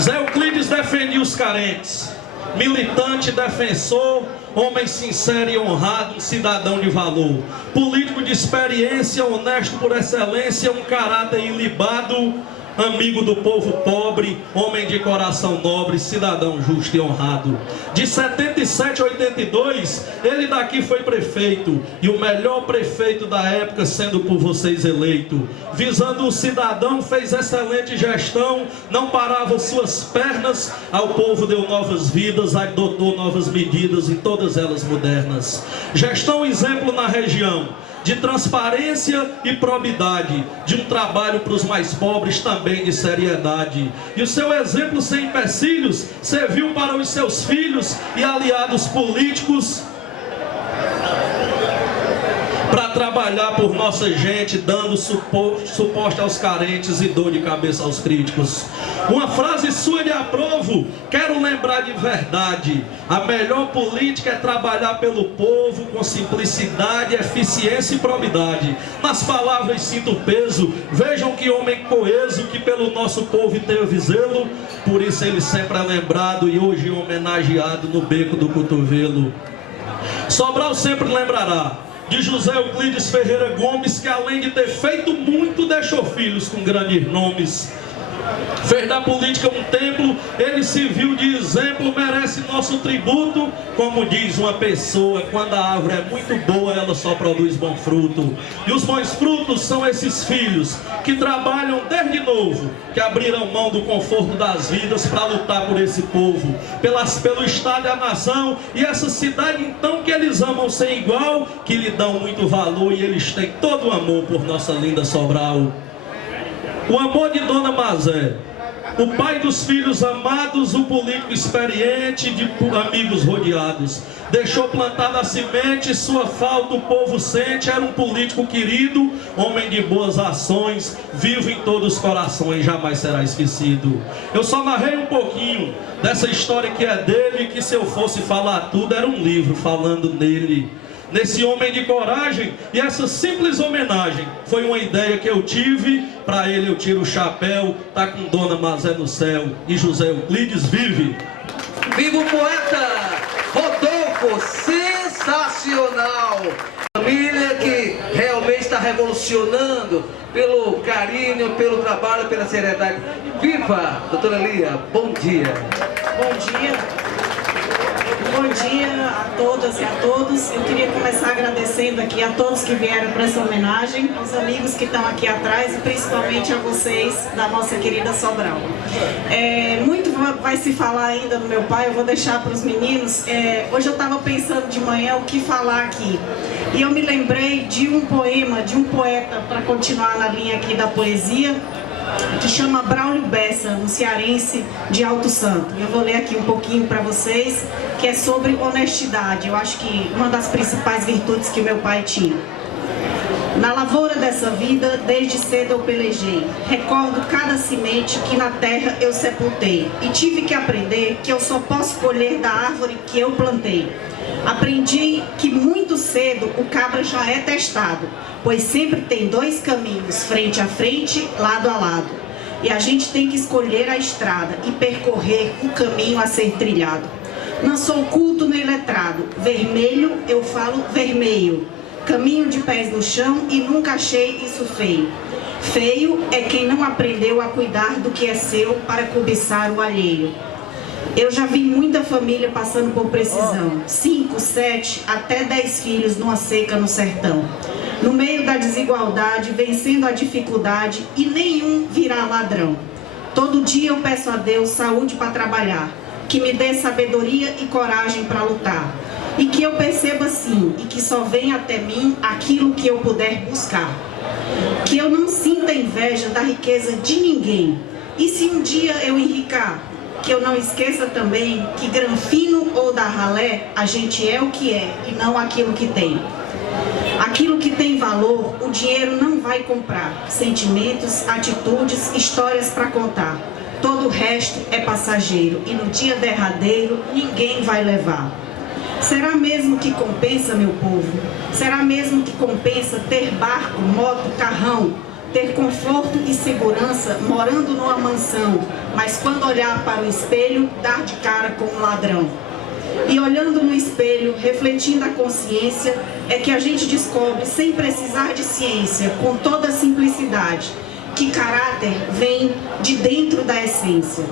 Zé Euclides defendia os carentes, militante, defensor, homem sincero e honrado, um cidadão de valor, político de experiência, honesto por excelência, um caráter ilibado, amigo do povo pobre, homem de coração nobre, cidadão justo e honrado. De 77 a 82, ele daqui foi prefeito, e o melhor prefeito da época sendo por vocês eleito. Visando o cidadão, fez excelente gestão, não parava suas pernas, ao povo deu novas vidas, adotou novas medidas e todas elas modernas. Gestão exemplo na região, de transparência e probidade, de um trabalho para os mais pobres também de seriedade. E o seu exemplo sem empecilhos serviu para os seus filhos e aliados políticos para trabalhar por nossa gente, dando suporte aos carentes e dor de cabeça aos críticos. Uma frase sua de aprovo, quero lembrar de verdade: a melhor política é trabalhar pelo povo com simplicidade, eficiência e probidade. Nas palavras sinto peso, vejam que homem coeso, que pelo nosso povo teve zelo, por isso ele sempre é lembrado e hoje homenageado no beco do cotovelo. Sobral sempre lembrará de José Euclides Ferreira Gomes, que além de ter feito muito, deixou filhos com grandes nomes. Fez da política um templo, ele se viu de exemplo, merece nosso tributo. Como diz uma pessoa, quando a árvore é muito boa, ela só produz bom fruto. E os bons frutos são esses filhos que trabalham desde novo, que abriram mão do conforto das vidas para lutar por esse povo, pelo Estado e a nação, e essa cidade então que eles amam sem igual, que lhe dão muito valor, e eles têm todo o amor por nossa linda Sobral. O amor de Dona Mazé, o pai dos filhos amados, o político experiente, de amigos rodeados. Deixou plantada a semente, sua falta o povo sente. Era um político querido, homem de boas ações, vivo em todos os corações, jamais será esquecido. Eu só narrei um pouquinho dessa história que é dele, que se eu fosse falar tudo, era um livro falando nele. Nesse homem de coragem, e essa simples homenagem foi uma ideia que eu tive. Para ele eu tiro o chapéu, tá com Dona Mazé no céu e José Euclides vive. Viva o poeta Rodolfo, sensacional! Família que realmente está revolucionando pelo carinho, pelo trabalho, pela seriedade. Viva, doutora Lia, bom dia. Bom dia. Bom dia a todas e a todos. Eu queria começar agradecendo aqui a todos que vieram para essa homenagem, aos amigos que estão aqui atrás e principalmente a vocês da nossa querida Sobral. Muito vai se falar ainda do meu pai, eu vou deixar para os meninos. Hoje eu estava pensando de manhã o que falar aqui e eu me lembrei de um poema, de um poeta, para continuar na linha aqui da poesia, que chama Braulio Bessa, um cearense de Alto Santo. Eu vou ler aqui um pouquinho para vocês, que é sobre honestidade. Eu acho que uma das principais virtudes que meu pai tinha. Na lavoura dessa vida, desde cedo eu pelejei. Recordo cada semente que na terra eu sepultei. E tive que aprender que eu só posso colher da árvore que eu plantei. Aprendi que muito cedo o cabra já é testado, pois sempre tem dois caminhos, frente a frente, lado a lado. E a gente tem que escolher a estrada e percorrer o caminho a ser trilhado. Não sou culto nem letrado, vermelho eu falo vermelho. Caminho de pés no chão e nunca achei isso feio. Feio é quem não aprendeu a cuidar do que é seu para cobiçar o alheio. Eu já vi muita família passando por precisão, 5, 7, até 10 filhos numa seca no sertão. No meio da desigualdade, vencendo a dificuldade e nenhum virá ladrão. Todo dia eu peço a Deus saúde para trabalhar, que me dê sabedoria e coragem para lutar. E que eu perceba sim, e que só venha até mim aquilo que eu puder buscar. Que eu não sinta inveja da riqueza de ninguém. E se um dia eu enricar, que eu não esqueça também que granfino ou da ralé, a gente é o que é e não aquilo que tem. Aquilo que tem valor, o dinheiro não vai comprar. Sentimentos, atitudes, histórias para contar. Todo o resto é passageiro e no dia derradeiro ninguém vai levar. Será mesmo que compensa, meu povo? Será mesmo que compensa ter barco, moto, carrão? Ter conforto e segurança morando numa mansão, mas quando olhar para o espelho, dar de cara com um ladrão. E olhando no espelho, refletindo a consciência, é que a gente descobre, sem precisar de ciência, com toda a simplicidade, que caráter vem de dentro da essência.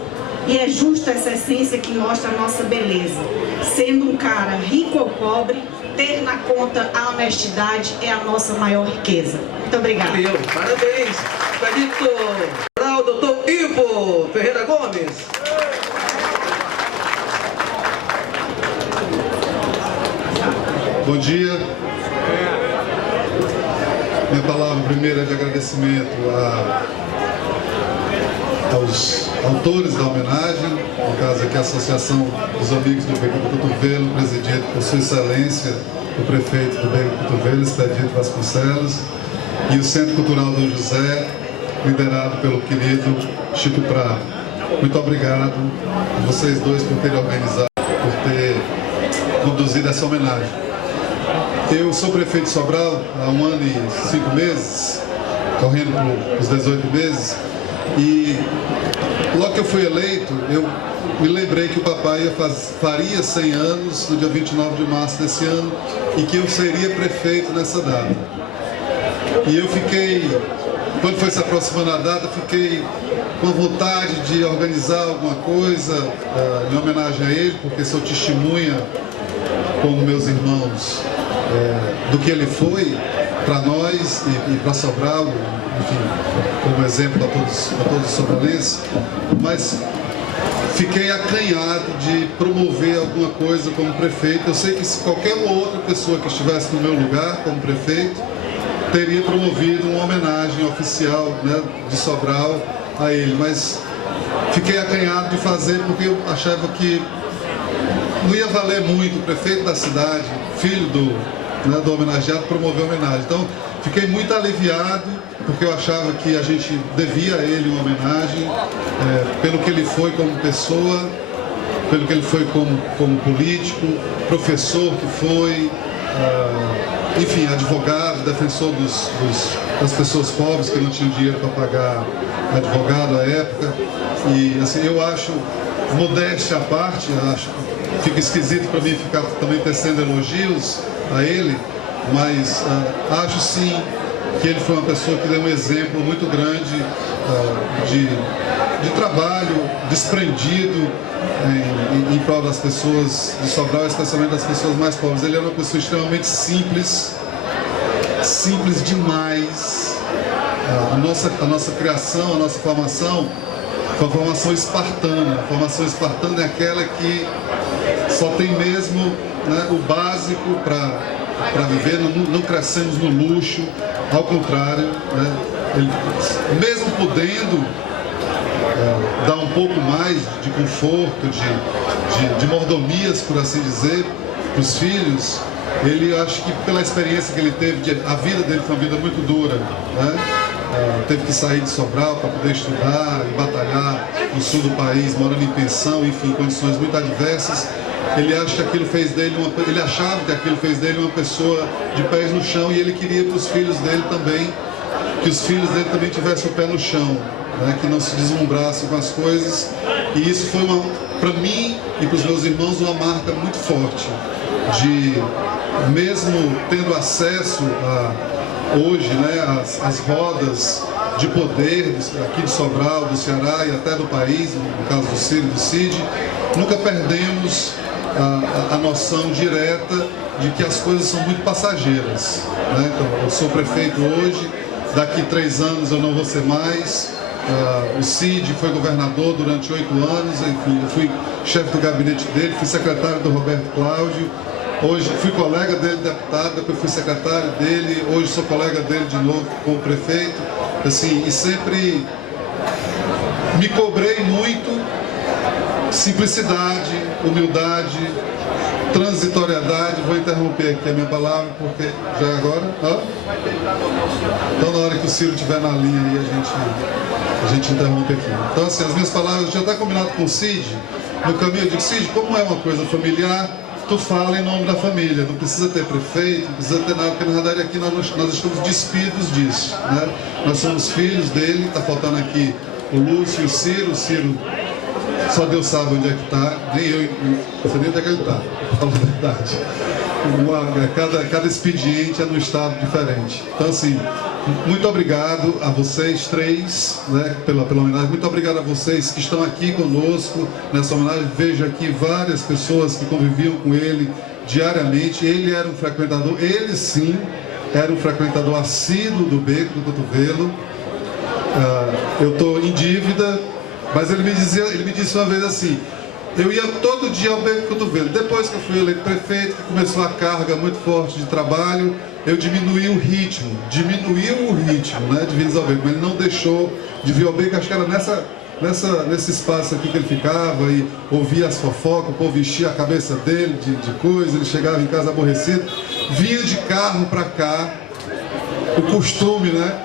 E é justo essa essência que mostra a nossa beleza. Sendo um cara rico ou pobre, ter na conta a honestidade é a nossa maior riqueza. Muito obrigada. Valeu, parabéns. Benito, para o doutor Ivo Ferreira Gomes. Bom dia. primeira é de agradecimento aos autores da homenagem, no caso aqui a Associação dos Amigos do Beco do Cotovelo, presidida por Sua Excelência, o prefeito do Beco do Cotovelo, Expedito Vasconcelos, e o Centro Cultural Dom José, liderado pelo querido Chico Prado. Muito obrigado a vocês dois por terem organizado, por ter conduzido essa homenagem. Eu sou prefeito de Sobral há 1 ano e 5 meses, correndo por os 18 meses, e logo que eu fui eleito, eu me lembrei que o papai faria 100 anos no dia 29 de março desse ano e que eu seria prefeito nessa data. E eu fiquei, quando foi se aproximando a data, fiquei com vontade de organizar alguma coisa em homenagem a ele, porque sou testemunha, como meus irmãos, do que ele foi para nós e para Sobral, enfim, como exemplo a todos os sobralenses, mas fiquei acanhado de promover alguma coisa como prefeito. Eu sei que se qualquer outra pessoa que estivesse no meu lugar como prefeito, teria promovido uma homenagem oficial, né, de Sobral a ele, mas fiquei acanhado de fazer porque eu achava que não ia valer muito o prefeito da cidade, filho do homenageado, promover a homenagem. Então, fiquei muito aliviado, porque eu achava que a gente devia a ele uma homenagem, pelo que ele foi como pessoa, pelo que ele foi como político, professor que foi, enfim, advogado, defensor das pessoas pobres que não tinham dinheiro para pagar advogado à época. E assim, eu acho, modéstia à parte, fica esquisito para mim ficar também tecendo elogios a ele, mas acho sim que ele foi uma pessoa que deu um exemplo muito grande de trabalho desprendido em prol das pessoas de Sobral, especialmente das pessoas mais pobres. Ele era uma pessoa extremamente simples demais. A nossa criação, a nossa formação foi uma formação espartana. A formação espartana é aquela que só tem mesmo, né, o básico para viver, não crescemos no luxo, ao contrário, né, ele, mesmo podendo dar um pouco mais de conforto, de mordomias, por assim dizer, para os filhos, ele, acho que pela experiência que ele teve, a vida dele foi uma vida muito dura, né? Teve que sair de Sobral para poder estudar e batalhar no sul do país, morando em pensão, enfim, condições muito adversas. Ele acha que aquilo fez dele ele achava que aquilo fez dele uma pessoa de pés no chão, e ele queria para os filhos dele também, que os filhos dele também tivessem o pé no chão, né, que não se deslumbrassem com as coisas. E isso foi, para mim e para os meus irmãos, uma marca muito forte, de, mesmo tendo acesso hoje, né, as rodas de poder aqui de Sobral, do Ceará e até do país, no caso do Ciro e do Cid, nunca perdemos a noção direta de que as coisas são muito passageiras, né? Então, eu sou prefeito hoje, daqui 3 anos eu não vou ser mais. O Cid foi governador durante 8 anos, enfim, eu fui chefe do gabinete dele, fui secretário do Roberto Cláudio. Hoje fui colega dele, deputado, depois fui secretário dele, hoje sou colega dele de novo como prefeito. Assim, e sempre me cobrei muito simplicidade, humildade, transitoriedade. Vou interromper aqui a minha palavra, porque já é agora. Então, na hora que o Ciro estiver na linha aí, a gente interrompe aqui. Então, assim, as minhas palavras, já está combinado com o Cid, no caminho eu digo: Cid, como é uma coisa familiar, tu fala em nome da família, não precisa ter prefeito, não precisa ter nada, porque na verdade aqui nós estamos despidos disso, né? Nós somos filhos dele, está faltando aqui o Lúcio e o Ciro, só Deus sabe onde é que está, nem eu sei nem onde é que ele está, falo a verdade. Cada expediente é num estado diferente. Então, assim, muito obrigado a vocês 3, né, pela homenagem. Muito obrigado a vocês que estão aqui conosco nessa homenagem. Vejo aqui várias pessoas que conviviam com ele diariamente. Ele era um frequentador, ele sim, era um frequentador assíduo do Beco do Cotovelo. Eu estou em dívida, mas ele me disse uma vez assim: eu ia todo dia ao Beco do Cotovelo. Depois que eu fui eleito prefeito, que começou a carga muito forte de trabalho, eu diminuí o ritmo, né, de vir ao Beco, mas ele não deixou de vir ao Beco, acho que era nesse espaço aqui que ele ficava e ouvia as fofocas, o povo enchia a cabeça dele de coisa, ele chegava em casa aborrecido, vinha de carro para cá, o costume, né?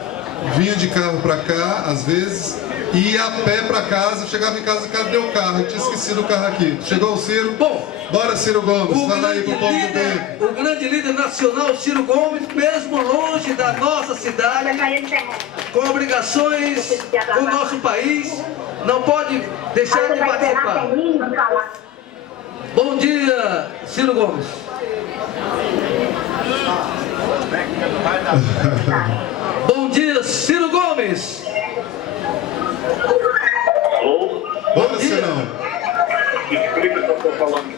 Vinha de carro para cá, às vezes, ia a pé para casa, chegava em casa, cadê o carro? Eu tinha esquecido o carro aqui. Chegou o Ciro? Bom, bora, Ciro Gomes, fala aí pro povo do Beco. O grande líder nacional, Ciro Gomes, mesmo longe da nossa cidade, com obrigações do nosso país, não pode deixar de participar. Bom dia, Ciro Gomes. Bom dia, Ciro Gomes. Alô? Bom dia. Não. Explica o que eu estou falando.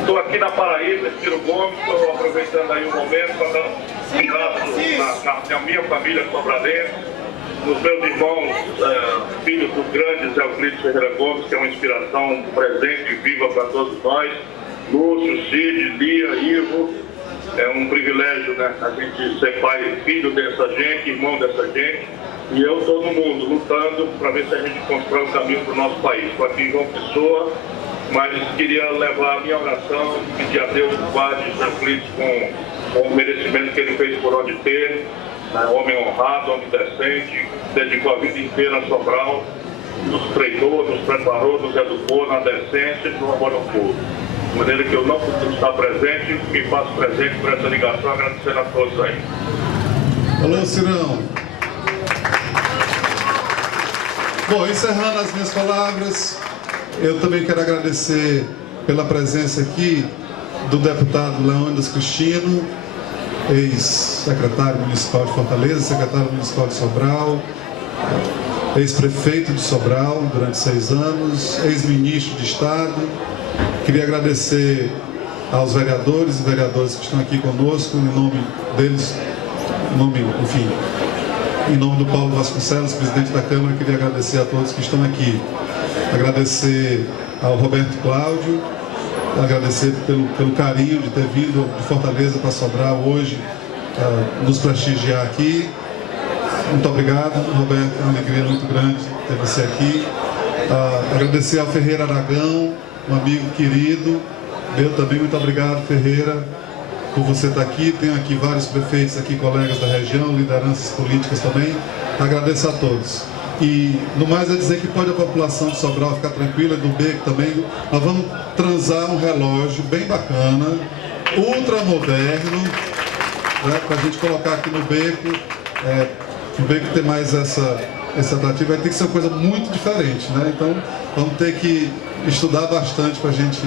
Estou aqui na Paraíba, Ciro Gomes, estou aproveitando aí o momento para dar um abraço na minha família sobralense, nos meus irmãos, filhos do grande Zé Euclides Ferreira Gomes, que é uma inspiração presente e viva para todos nós, Lúcio, Cid, Lia, Ivo. É um privilégio, né, a gente ser pai, filho dessa gente, irmão dessa gente, e eu, todo mundo, lutando para ver se a gente constrói um caminho para o nosso país. Estou aqui em João Pessoa, mas queria levar a minha oração, pedir a Deus o Padre Zé Euclides com o merecimento que ele fez por onde ter, né, homem honrado, homem decente, dedicou a vida inteira a Sobral, nos treinou, nos preparou, nos educou na decência e no amor ao povo. De maneira que eu não consigo estar presente, me faço presente por essa ligação, agradecendo a todos aí. Alô, Cirão. Bom, encerrando as minhas palavras, eu também quero agradecer pela presença aqui do deputado Leônidas Cristino, ex-secretário municipal de Fortaleza, secretário municipal de Sobral, ex-prefeito de Sobral durante 6 anos, ex-ministro de Estado. Queria agradecer aos vereadores e vereadoras que estão aqui conosco, em nome deles, em nome do Paulo Vasconcelos, presidente da Câmara, queria agradecer a todos que estão aqui. Agradecer ao Roberto Cláudio, agradecer pelo carinho de ter vindo de Fortaleza para Sobral hoje, nos prestigiar aqui. Muito obrigado, Roberto, é uma alegria muito grande ter você aqui. Agradecer ao Ferreira Aragão, um amigo querido. Eu também, muito obrigado, Ferreira, por você estar aqui. Tenho aqui vários prefeitos aqui, colegas da região, lideranças políticas também. Agradeço a todos. E no mais é dizer que pode a população de Sobral ficar tranquila, do Beco também. Nós vamos transar um relógio bem bacana, ultra moderno, né, para a gente colocar aqui no Beco. O Beco ter mais essa atrativa, vai ter que ser uma coisa muito diferente, né? Então vamos ter que estudar bastante para a gente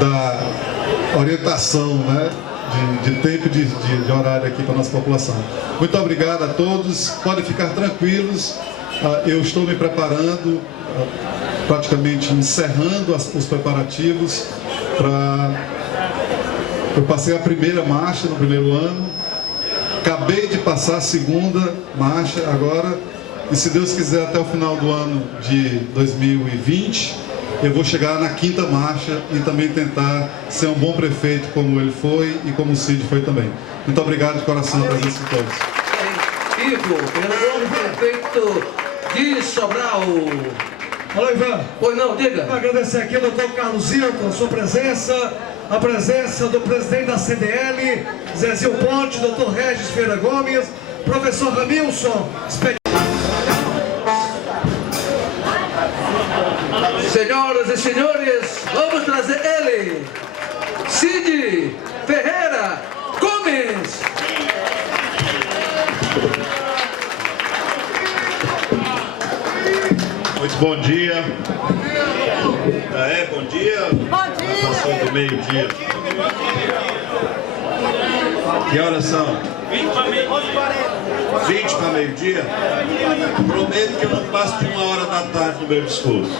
dar orientação, né, de tempo de horário aqui para a nossa população. Muito obrigado a todos, podem ficar tranquilos, eu estou me preparando, praticamente encerrando os preparativos para... Eu passei a primeira marcha no primeiro ano, acabei de passar a segunda marcha agora, e se Deus quiser até o final do ano de 2020, eu vou chegar na 5ª marcha e também tentar ser um bom prefeito como ele foi e como o Cid foi também. Muito obrigado de coração a presença de todos. Ivo, pelo novo prefeito de Sobral. Alô, Ivan. Pois não, diga. Quero agradecer aqui ao doutor Carlos Hilton, sua presença, a presença do presidente da CDL, Zezinho Ponte, doutor Regis Ferreira Gomes, professor Ramilson. Senhoras e senhores, vamos trazer ele, Cid Ferreira Gomes. Muito bom dia. Bom dia. Bom dia. Passou do meio-dia. Que horas são? 20 para meio-dia? Prometo que eu não passo de 1 hora da tarde no meu discurso.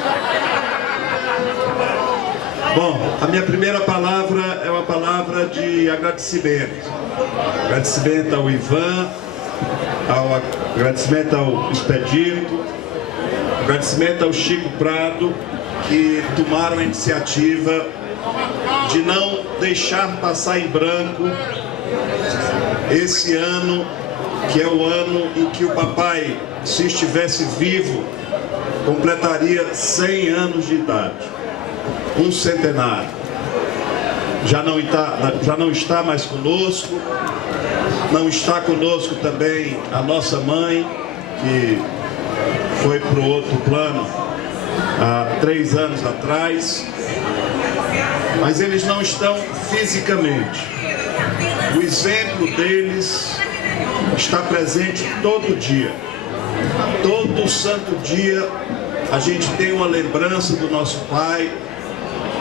Bom, a minha primeira palavra é uma palavra de agradecimento. Agradecimento ao Ivan, agradecimento ao Expedito, agradecimento ao Chico Prado, que tomaram a iniciativa de não deixar passar em branco esse ano, que é o ano em que o papai, se estivesse vivo, completaria 100 anos de idade. Um centenário. Já não está mais conosco. Não está conosco também a nossa mãe, que foi para o outro plano há 3 anos atrás. Mas eles não estão fisicamente. O exemplo deles está presente todo dia. Todo santo dia a gente tem uma lembrança do nosso pai.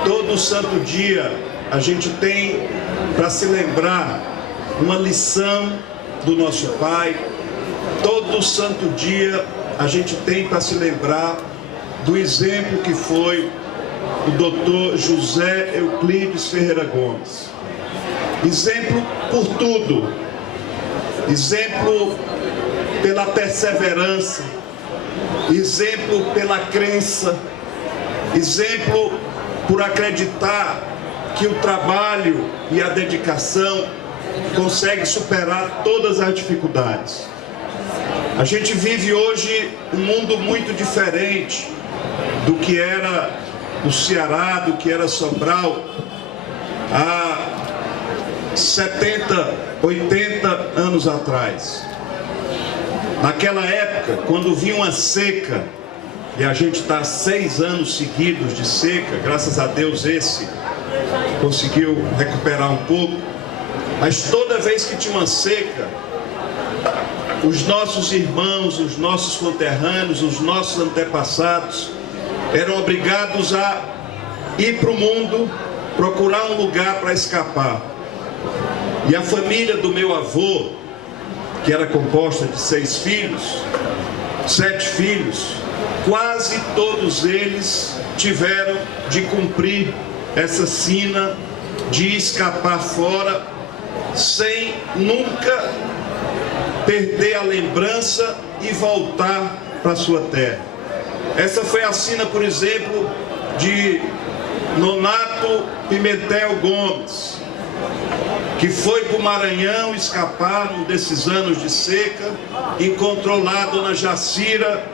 Todo santo dia a gente tem para se lembrar uma lição do nosso pai. Todo santo dia a gente tem para se lembrar do exemplo que foi o doutor José Euclides Ferreira Gomes. Exemplo por tudo. Exemplo pela perseverança. Exemplo pela crença. Exemplo por acreditar que o trabalho e a dedicação conseguem superar todas as dificuldades. A gente vive hoje um mundo muito diferente do que era o Ceará, do que era Sobral há 70, 80 anos atrás. Naquela época, quando vinha uma seca, e a gente está 6 anos seguidos de seca, graças a Deus esse conseguiu recuperar um pouco, mas toda vez que tinha uma seca, os nossos irmãos, os nossos conterrâneos, os nossos antepassados eram obrigados a ir para o mundo, procurar um lugar para escapar. E a família do meu avô, que era composta de 6 filhos, 7 filhos, quase todos eles tiveram de cumprir essa sina de escapar fora, sem nunca perder a lembrança e voltar para sua terra. Essa foi a sina, por exemplo, de Nonato Pimentel Gomes, que foi para o Maranhão escapar num desses anos de seca, encontrou lá a dona Jacira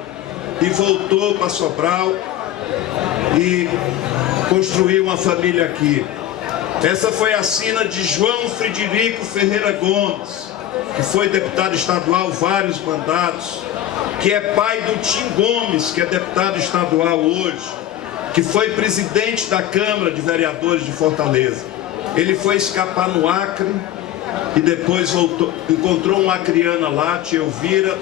e voltou para Sobral e construiu uma família aqui. Essa foi a sina de João Frederico Ferreira Gomes, que foi deputado estadual vários mandatos, que é pai do Tim Gomes, que é deputado estadual hoje, que foi presidente da Câmara de Vereadores de Fortaleza. Ele foi escapar no Acre e depois voltou, encontrou uma acriana lá, tia Elvira,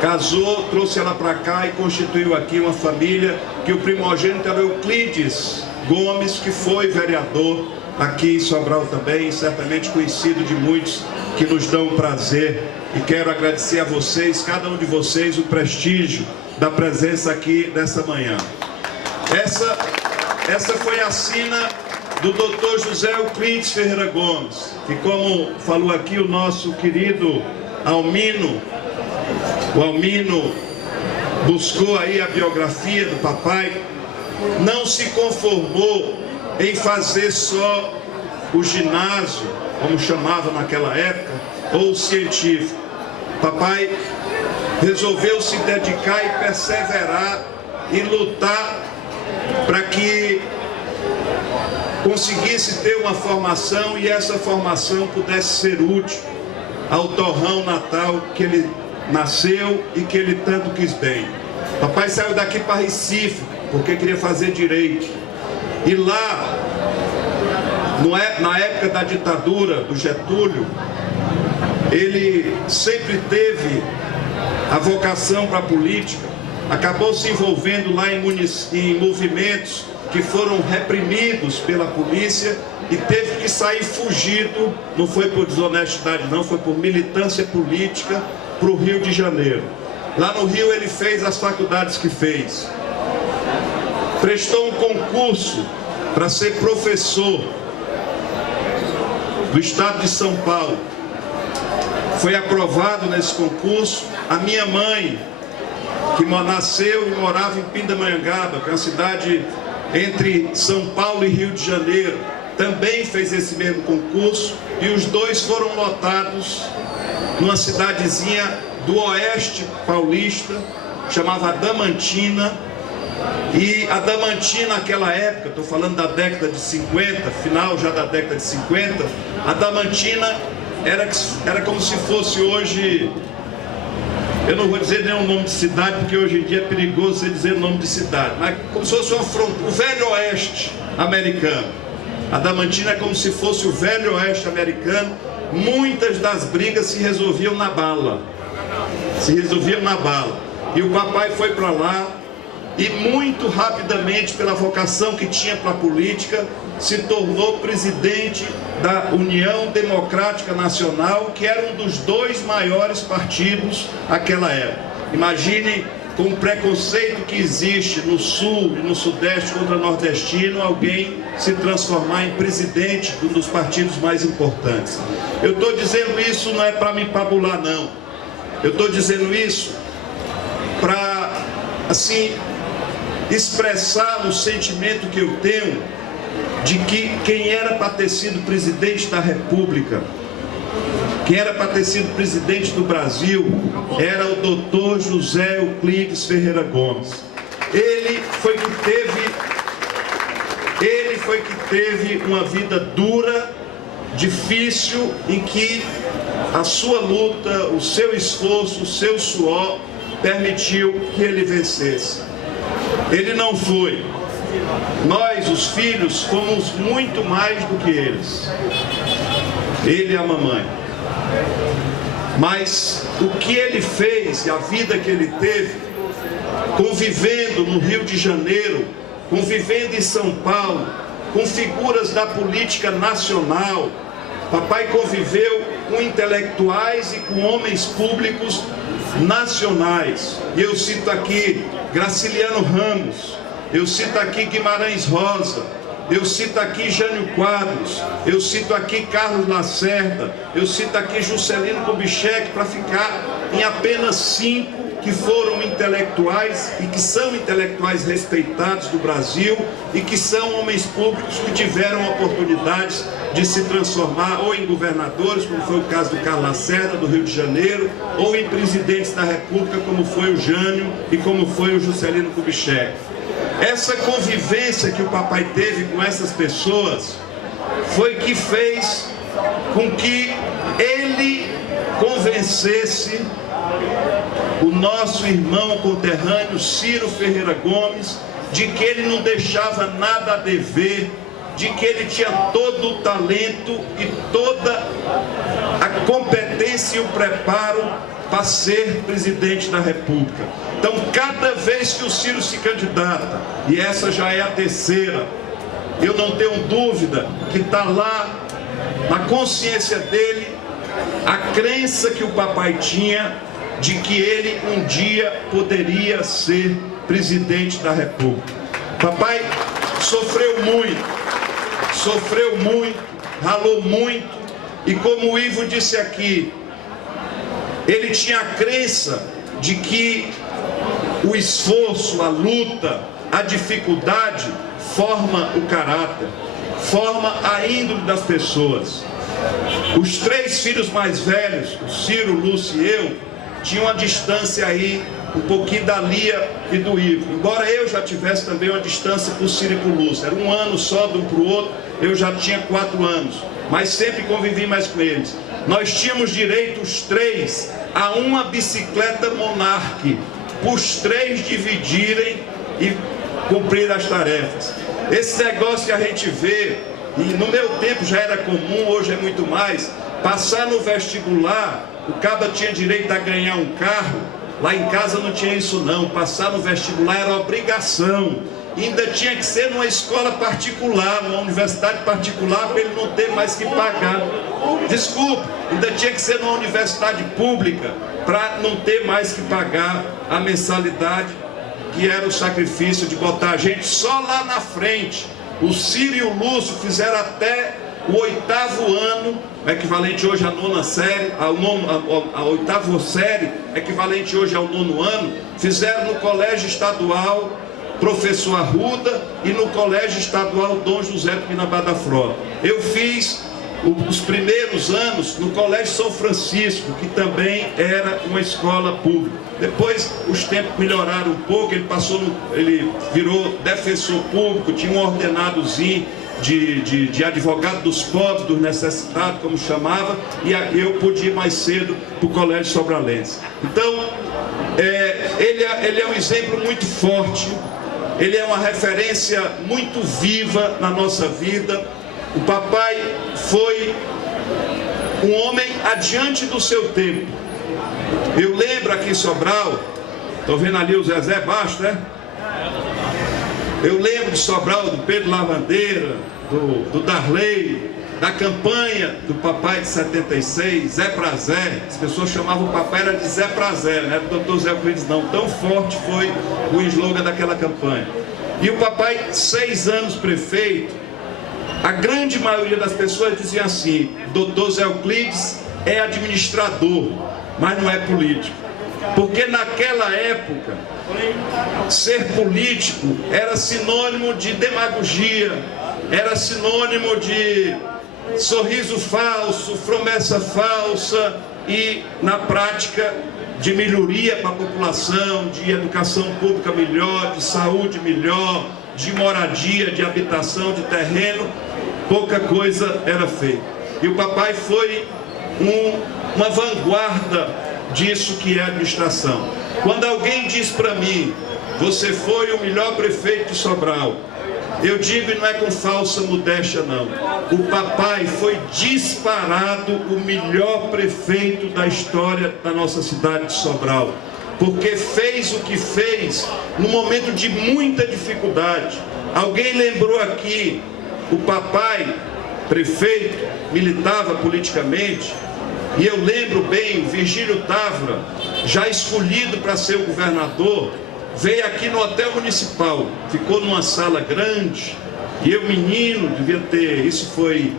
casou, trouxe ela para cá e constituiu aqui uma família que o primogênito era Euclides Gomes, que foi vereador aqui em Sobral também, certamente conhecido de muitos que nos dão prazer. E quero agradecer a vocês, cada um de vocês, o prestígio da presença aqui nessa manhã. Essa foi a sina do Dr. José Euclides Ferreira Gomes, que, como falou aqui o nosso querido Almino, o Almino buscou aí a biografia do papai, não se conformou em fazer só o ginásio, como chamava naquela época, ou o científico. Papai resolveu se dedicar e perseverar e lutar para que conseguisse ter uma formação e essa formação pudesse ser útil ao torrão natal que ele nasceu e que ele tanto quis bem. Papai saiu daqui para Recife porque queria fazer direito. E lá, na época da ditadura do Getúlio, ele sempre teve a vocação para a política, acabou se envolvendo lá em movimentos que foram reprimidos pela polícia e teve que sair fugido, não foi por desonestidade não, foi por militância política, para o Rio de Janeiro. Lá no Rio ele fez as faculdades que fez, prestou um concurso para ser professor do estado de São Paulo. Foi aprovado nesse concurso. A minha mãe, que nasceu e morava em Pindamonhangaba, que é uma cidade entre São Paulo e Rio de Janeiro, também fez esse mesmo concurso, e os dois foram lotados numa cidadezinha do oeste paulista, chamava Adamantina. E Adamantina naquela época, estou falando da década de 50, final já da década de 50, Adamantina era como se fosse hoje, eu não vou dizer nenhum nome de cidade, porque hoje em dia é perigoso você dizer nome de cidade, mas como se fosse uma fronteira, o velho oeste americano. Adamantina é como se fosse o velho oeste americano. Muitas das brigas se resolviam na bala. E o papai foi para lá e muito rapidamente, pela vocação que tinha para a política, se tornou presidente da União Democrática Nacional, que era um dos dois maiores partidos naquela época. Imagine, com o preconceito que existe no sul e no sudeste contra nordestino, alguém se transformar em presidente de um dos partidos mais importantes. Eu estou dizendo isso não é para me pabular, não. Eu estou dizendo isso para, assim, expressar o sentimento que eu tenho de que quem era para ter sido presidente da República, quem era para ter sido presidente do Brasil, era o doutor José Euclides Ferreira Gomes. Ele foi que teve uma vida dura, difícil, em que a sua luta, o seu esforço, o seu suor permitiu que ele vencesse. Ele não foi. Nós, os filhos, fomos muito mais do que eles. Ele e a mamãe. Mas o que ele fez e a vida que ele teve, convivendo no Rio de Janeiro, convivendo em São Paulo, com figuras da política nacional, papai conviveu com intelectuais e com homens públicos nacionais. E eu cito aqui Graciliano Ramos, eu cito aqui Guimarães Rosa, eu cito aqui Jânio Quadros, eu cito aqui Carlos Lacerda, eu cito aqui Juscelino Kubitschek, para ficar em apenas 5 que foram intelectuais e que são intelectuais respeitados do Brasil e que são homens públicos que tiveram oportunidades de se transformar ou em governadores, como foi o caso do Carlos Lacerda, do Rio de Janeiro, ou em presidentes da República, como foi o Jânio e como foi o Juscelino Kubitschek. Essa convivência que o papai teve com essas pessoas foi que fez com que ele convencesse o nosso irmão conterrâneo Ciro Ferreira Gomes de que ele não deixava nada a dever, de que ele tinha todo o talento e toda a competência e o preparo para ser presidente da República. Então, cada vez que o Ciro se candidata, e essa já é a terceira, eu não tenho dúvida que está lá na consciência dele a crença que o papai tinha de que ele um dia poderia ser presidente da República. Papai sofreu muito, ralou muito, e como o Ivo disse aqui, ele tinha a crença de que o esforço, a luta, a dificuldade forma o caráter, forma a índole das pessoas. Os 3 filhos mais velhos, o Ciro, o Lúcio e eu, tinham uma distância aí, um pouquinho da Lia e do Ivo. Embora eu já tivesse também uma distância para o Ciro e para o Lúcio. Era 1 ano só de um para o outro, eu já tinha 4 anos. Mas sempre convivi mais com eles. Nós tínhamos direito, os 3, a uma bicicleta Monarch, para os 3 dividirem e cumprir as tarefas. Esse negócio que a gente vê, e no meu tempo já era comum, hoje é muito mais, passar no vestibular, o caba tinha direito a ganhar um carro, lá em casa não tinha isso não, passar no vestibular era obrigação, ainda tinha que ser numa escola particular, numa universidade particular, para ele não ter mais que pagar. Desculpa, ainda tinha que ser numa universidade pública, para não ter mais que pagar a mensalidade, que era o sacrifício de botar a gente só lá na frente, O Ciro e o Lúcio fizeram até o 8º ano, equivalente hoje à 9ª série, a 8ª série, equivalente hoje ao 9º ano, fizeram no Colégio Estadual Professor Arruda e no Colégio Estadual Dom José Pinambá da Frota. Eu fiz os primeiros anos no Colégio São Francisco, que também era uma escola pública. Depois os tempos melhoraram um pouco, ele virou defensor público, tinha um ordenadozinho de advogado dos pobres, dos necessitados, como chamava, e eu pude ir mais cedo para o Colégio Sobralense. Então, ele é um exemplo muito forte, ele é uma referência muito viva na nossa vida. O papai foi um homem adiante do seu tempo. Eu lembro aqui em Sobral, estou vendo ali o Zezé Baixo, né? Eu lembro de Sobral, do Pedro Lavandeira, do Darley, da campanha do papai de 76, Zé Prazé. As pessoas chamavam o papai era de Zé Prazé, não era do Dr. Zé Euclides não. Tão forte foi o slogan daquela campanha. E o papai, 6 anos prefeito, a grande maioria das pessoas dizia assim: Dr. Zé Euclides é administrador, mas não é político. Porque naquela época, ser político era sinônimo de demagogia, era sinônimo de sorriso falso, promessa falsa e, na prática, de melhoria para a população, de educação pública melhor, de saúde melhor, de moradia, de habitação, de terreno. Pouca coisa era feita. E o papai foi uma vanguarda disso que é a administração. Quando alguém diz para mim: você foi o melhor prefeito de Sobral, eu digo, e não é com falsa modéstia não, o papai foi disparado o melhor prefeito da história da nossa cidade de Sobral, porque fez o que fez num momento de muita dificuldade. Alguém lembrou aqui, o papai, prefeito, militava politicamente, e eu lembro bem, o Virgílio Távora, já escolhido para ser o governador, veio aqui no Hotel Municipal, ficou numa sala grande, e eu, menino, devia ter, isso foi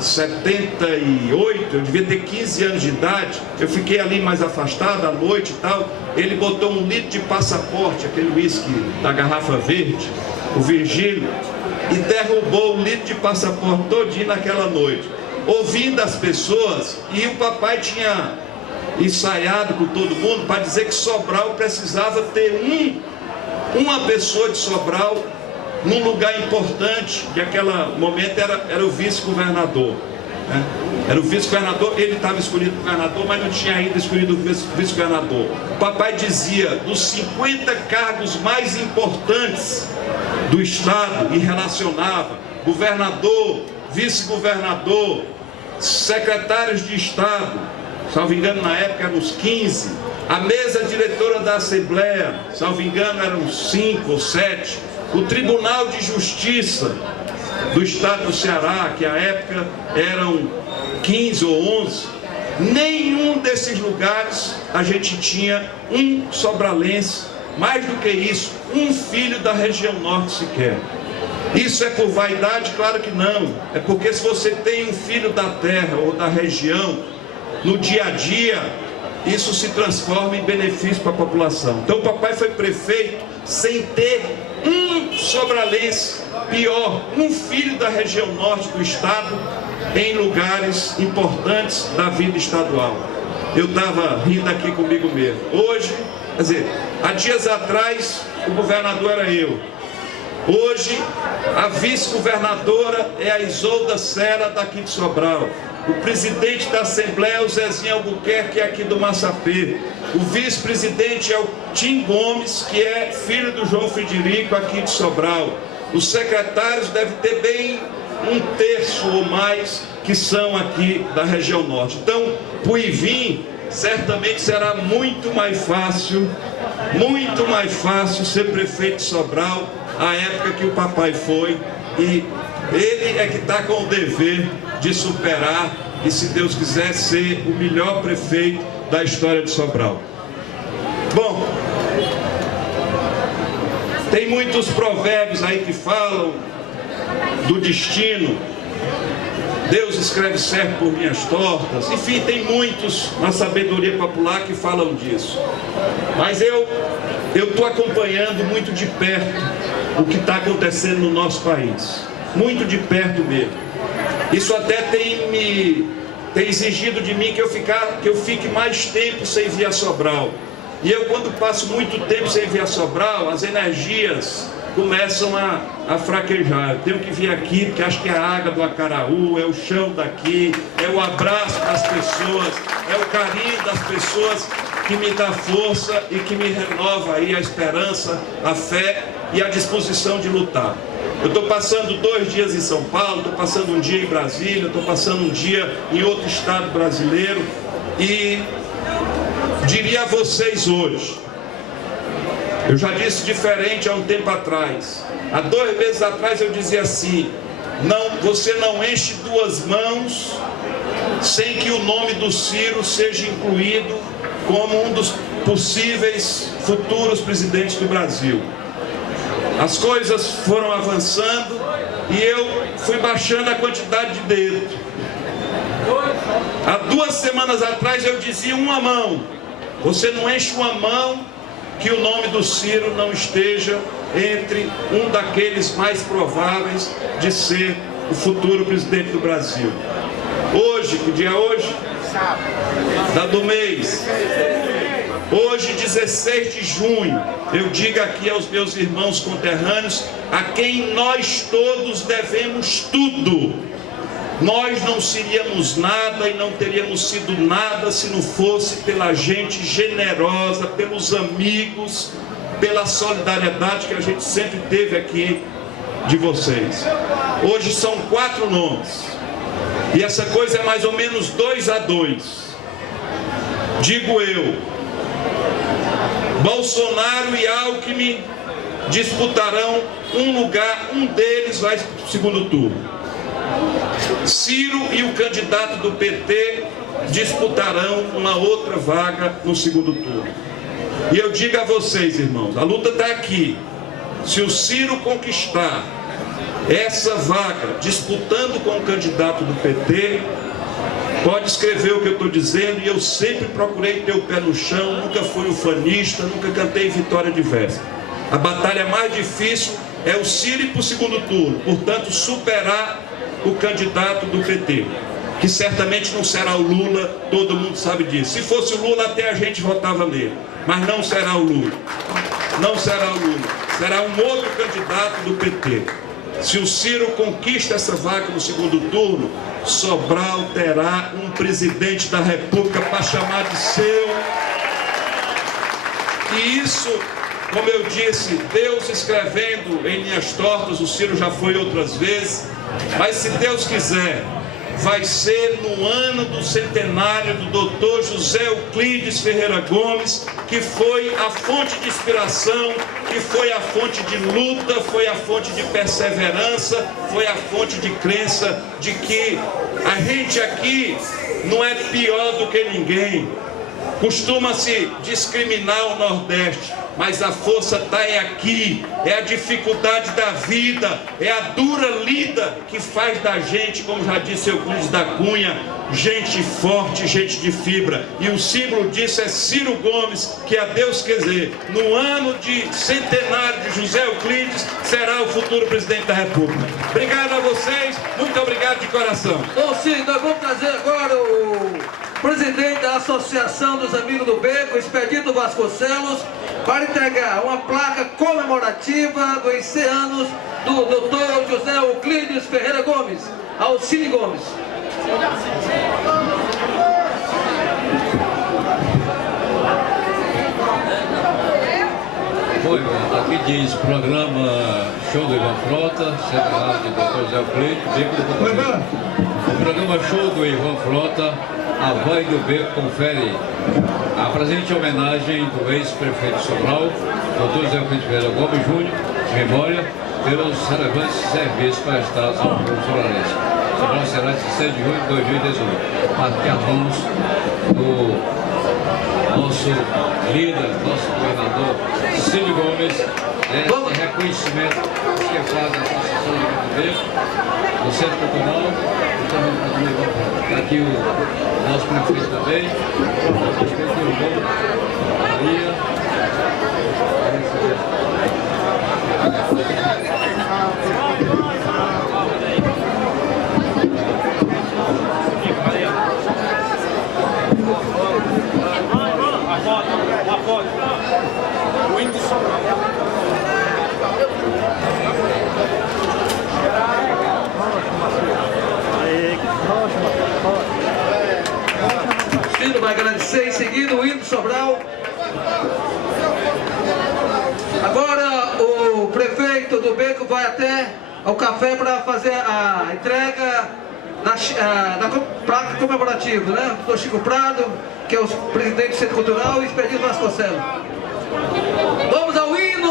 78, eu devia ter 15 anos de idade, eu fiquei ali mais afastado à noite e tal. Ele botou 1 litro de passaporte, aquele uísque da garrafa verde, o Virgílio, e derrubou 1 litro de passaporte todinho naquela noite, ouvindo as pessoas. E o papai tinha ensaiado com todo mundo para dizer que Sobral precisava ter uma pessoa de Sobral num lugar importante, que naquele momento era o vice-governador, né? Era o vice-governador, ele estava escolhido governador, mas não tinha ainda escolhido o vice-governador. O papai dizia, dos 50 cargos mais importantes do Estado, e relacionava governador, vice-governador, secretários de Estado, salvo engano na época eram uns 15, a mesa diretora da Assembleia, salvo engano eram 5 ou 7, o Tribunal de Justiça do Estado do Ceará, que à época eram 15 ou 11, nenhum desses lugares a gente tinha um sobralense, mais do que isso, um filho da região norte sequer. Isso é por vaidade? Claro que não. É porque se você tem um filho da terra ou da região, no dia a dia, isso se transforma em benefício para a população. Então o papai foi prefeito sem ter um sobralense, pior, um filho da região norte do estado, em lugares importantes da vida estadual. Eu estava rindo aqui comigo mesmo. Hoje, quer dizer, há dias atrás, o governador era eu. Hoje, a vice-governadora é a Isolda Sela, daqui de Sobral. O presidente da Assembleia é o Zezinho Albuquerque, que é aqui do Massapê. O vice-presidente é o Tim Gomes, que é filho do João Frederico, aqui de Sobral. Os secretários devem ter bem 1/3 ou mais que são aqui da região norte. Então, para o Ivim, certamente será muito mais fácil ser prefeito de Sobral, a época que o papai foi, e ele é que está com o dever de superar e, se Deus quiser, ser o melhor prefeito da história de Sobral. Bom, tem muitos provérbios aí que falam do destino. Deus escreve certo por minhas tortas. Enfim, tem muitos na sabedoria popular que falam disso. Mas eu estou acompanhando muito de perto o que está acontecendo no nosso país. Muito de perto mesmo. Isso até tem exigido de mim que eu fique mais tempo sem vir a Sobral. E eu, quando passo muito tempo sem vir a Sobral, as energias começam a fraquejar. Eu tenho que vir aqui porque acho que é a água do Acaraú, é o chão daqui, é o abraço das pessoas, é o carinho das pessoas que me dá força e que me renova aí a esperança, a fé e a disposição de lutar. Eu estou passando 2 dias em São Paulo, estou passando um dia em Brasília, estou passando um dia em outro estado brasileiro e diria a vocês hoje, eu já disse diferente há um tempo atrás. Há 2 meses atrás eu dizia assim: você não enche 2 mãos sem que o nome do Ciro seja incluído como um dos possíveis futuros presidentes do Brasil. As coisas foram avançando e eu fui baixando a quantidade de dedos. Há 2 semanas atrás eu dizia uma mão. Você não enche uma mão que o nome do Ciro não esteja entre um daqueles mais prováveis de ser o futuro presidente do Brasil. Hoje, que dia é hoje? Do mês. Hoje, 16 de junho, eu digo aqui aos meus irmãos conterrâneos, a quem nós todos devemos tudo. Nós não seríamos nada e não teríamos sido nada se não fosse pela gente generosa, pelos amigos, pela solidariedade que a gente sempre teve aqui de vocês. Hoje são 4 nomes. E essa coisa é mais ou menos 2-2. Digo eu, Bolsonaro e Alckmin disputarão um lugar, um deles vai para o segundo turno. Ciro e o candidato do PT disputarão uma outra vaga no segundo turno. E eu digo a vocês, irmãos, a luta está aqui. Se o Ciro conquistar essa vaga, disputando com o candidato do PT, pode escrever o que eu estou dizendo, e eu sempre procurei ter o pé no chão, nunca fui ufanista, nunca cantei vitória de véspera. A batalha mais difícil é o Ciro ir para o segundo turno, portanto, superar o candidato do PT, que certamente não será o Lula, todo mundo sabe disso. Se fosse o Lula, até a gente votava nele, mas não será o Lula. Não será o Lula, será um outro candidato do PT. Se o Ciro conquista essa vaga no segundo turno, Sobral terá um presidente da República para chamar de seu. E isso, como eu disse, Deus escrevendo em linhas tortas, o Ciro já foi outras vezes, mas se Deus quiser, vai ser no ano do centenário do Dr. José Euclides Ferreira Gomes, que foi a fonte de inspiração, que foi a fonte de luta, foi a fonte de perseverança, foi a fonte de crença de que a gente aqui não é pior do que ninguém. Costuma-se discriminar o Nordeste, mas a força está aqui, é a dificuldade da vida, é a dura lida que faz da gente, como já disse Euclides da Cunha, gente forte, gente de fibra. E o símbolo disso é Ciro Gomes, que a Deus quiser, no ano de centenário de José Euclides, será o futuro presidente da República. Obrigado a vocês, muito obrigado de coração. Bom, sim, nós vamos trazer agora o presidente da Associação dos Amigos do Beco, Expedito Vasconcelos, para entregar uma placa comemorativa dos 100 anos do Dr. José Euclides Ferreira Gomes, ao Ciro Gomes. Aqui diz programa Show do Ivan Frota, centenário de Dr. José Euclides, Beco do Cotovelo. O programa Show do Ivan Frota, a Vai do Beco confere a presente homenagem do ex-prefeito de Sobral, Dr. José Euclides Ferreira Gomes Júnior, memória, pelos relevantes serviços prestados ao povo sobralense. Sobral será 16 de junho de 2018. Marcamos do nosso líder, nosso governador Cid Gomes, esse reconhecimento que faz a Associação de Beco do Centro Cultural e também está aqui o nosso prefeito também, o prefeito do Rio, Maria. Ciro vai agradecer, em seguida o hino de Sobral. Agora o prefeito do Beco vai até ao café para fazer a entrega da placa comemorativa, né? Do Chico Prado, que é o presidente do Centro Cultural, e Expedito Vasconcelos. Vamos ao hino!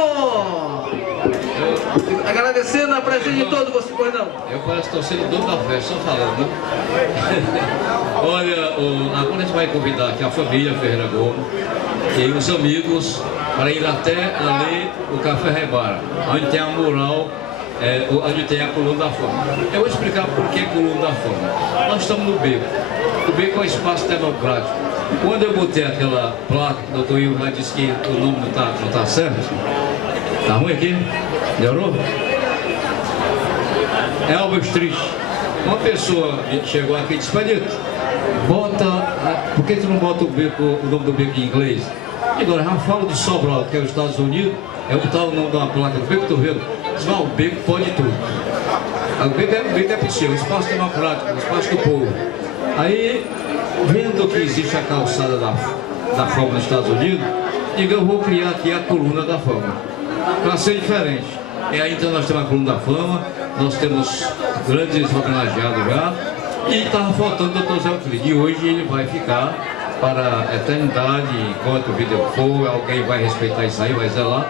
Agradecendo a presença de todos vocês, pois não? Eu parece que estou sendo dono da festa, só falando, né? Olha, agora a gente vai convidar aqui a família Ferreira Gomes e os amigos para ir até ali o Café Rebara, onde tem a mural, onde tem a Coluna da Fama. Eu vou explicar por que Coluna da Fama. Nós estamos no Beco. O Beco é um espaço democrático. Quando eu botei aquela placa, o doutor Ivo já disse que o nome não está certo. Tá ruim aqui? Melhorou? Elvis Triste. Uma pessoa chegou aqui e disse: Expedito, por que tu não bota o nome do Beco em inglês? E agora já falo de Sobral, que é os Estados Unidos, eu botar o nome de uma placa do Beco, estou vendo. Diz: o Beco pode tudo. O Beco é possível, o espaço democrático, o espaço do povo. Aí, vendo que existe a calçada da fama nos Estados Unidos, digo, eu vou criar aqui a Coluna da Fama, para ser diferente. E aí então nós temos a Coluna da Fama, nós temos grandes homenageados já, e estava faltando o Dr. Zé Euclides, e hoje ele vai ficar para a eternidade, enquanto o vídeo for, alguém vai respeitar isso aí, vai zelar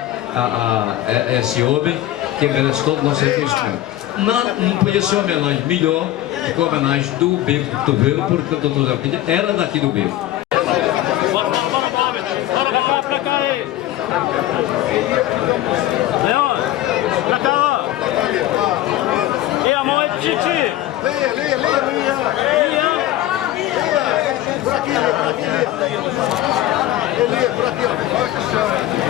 esse homem que merece todo o nosso reconhecimento. Não podia ser uma homenagem melhor do que a homenagem do Beco do Cotovelo, porque o Dr. Zé Euclides era daqui do Beco. Pra cá aí. Leon, pra cá, ó. E a mão é de Titi. Lia. Por aqui, por aqui. Por aqui, ó.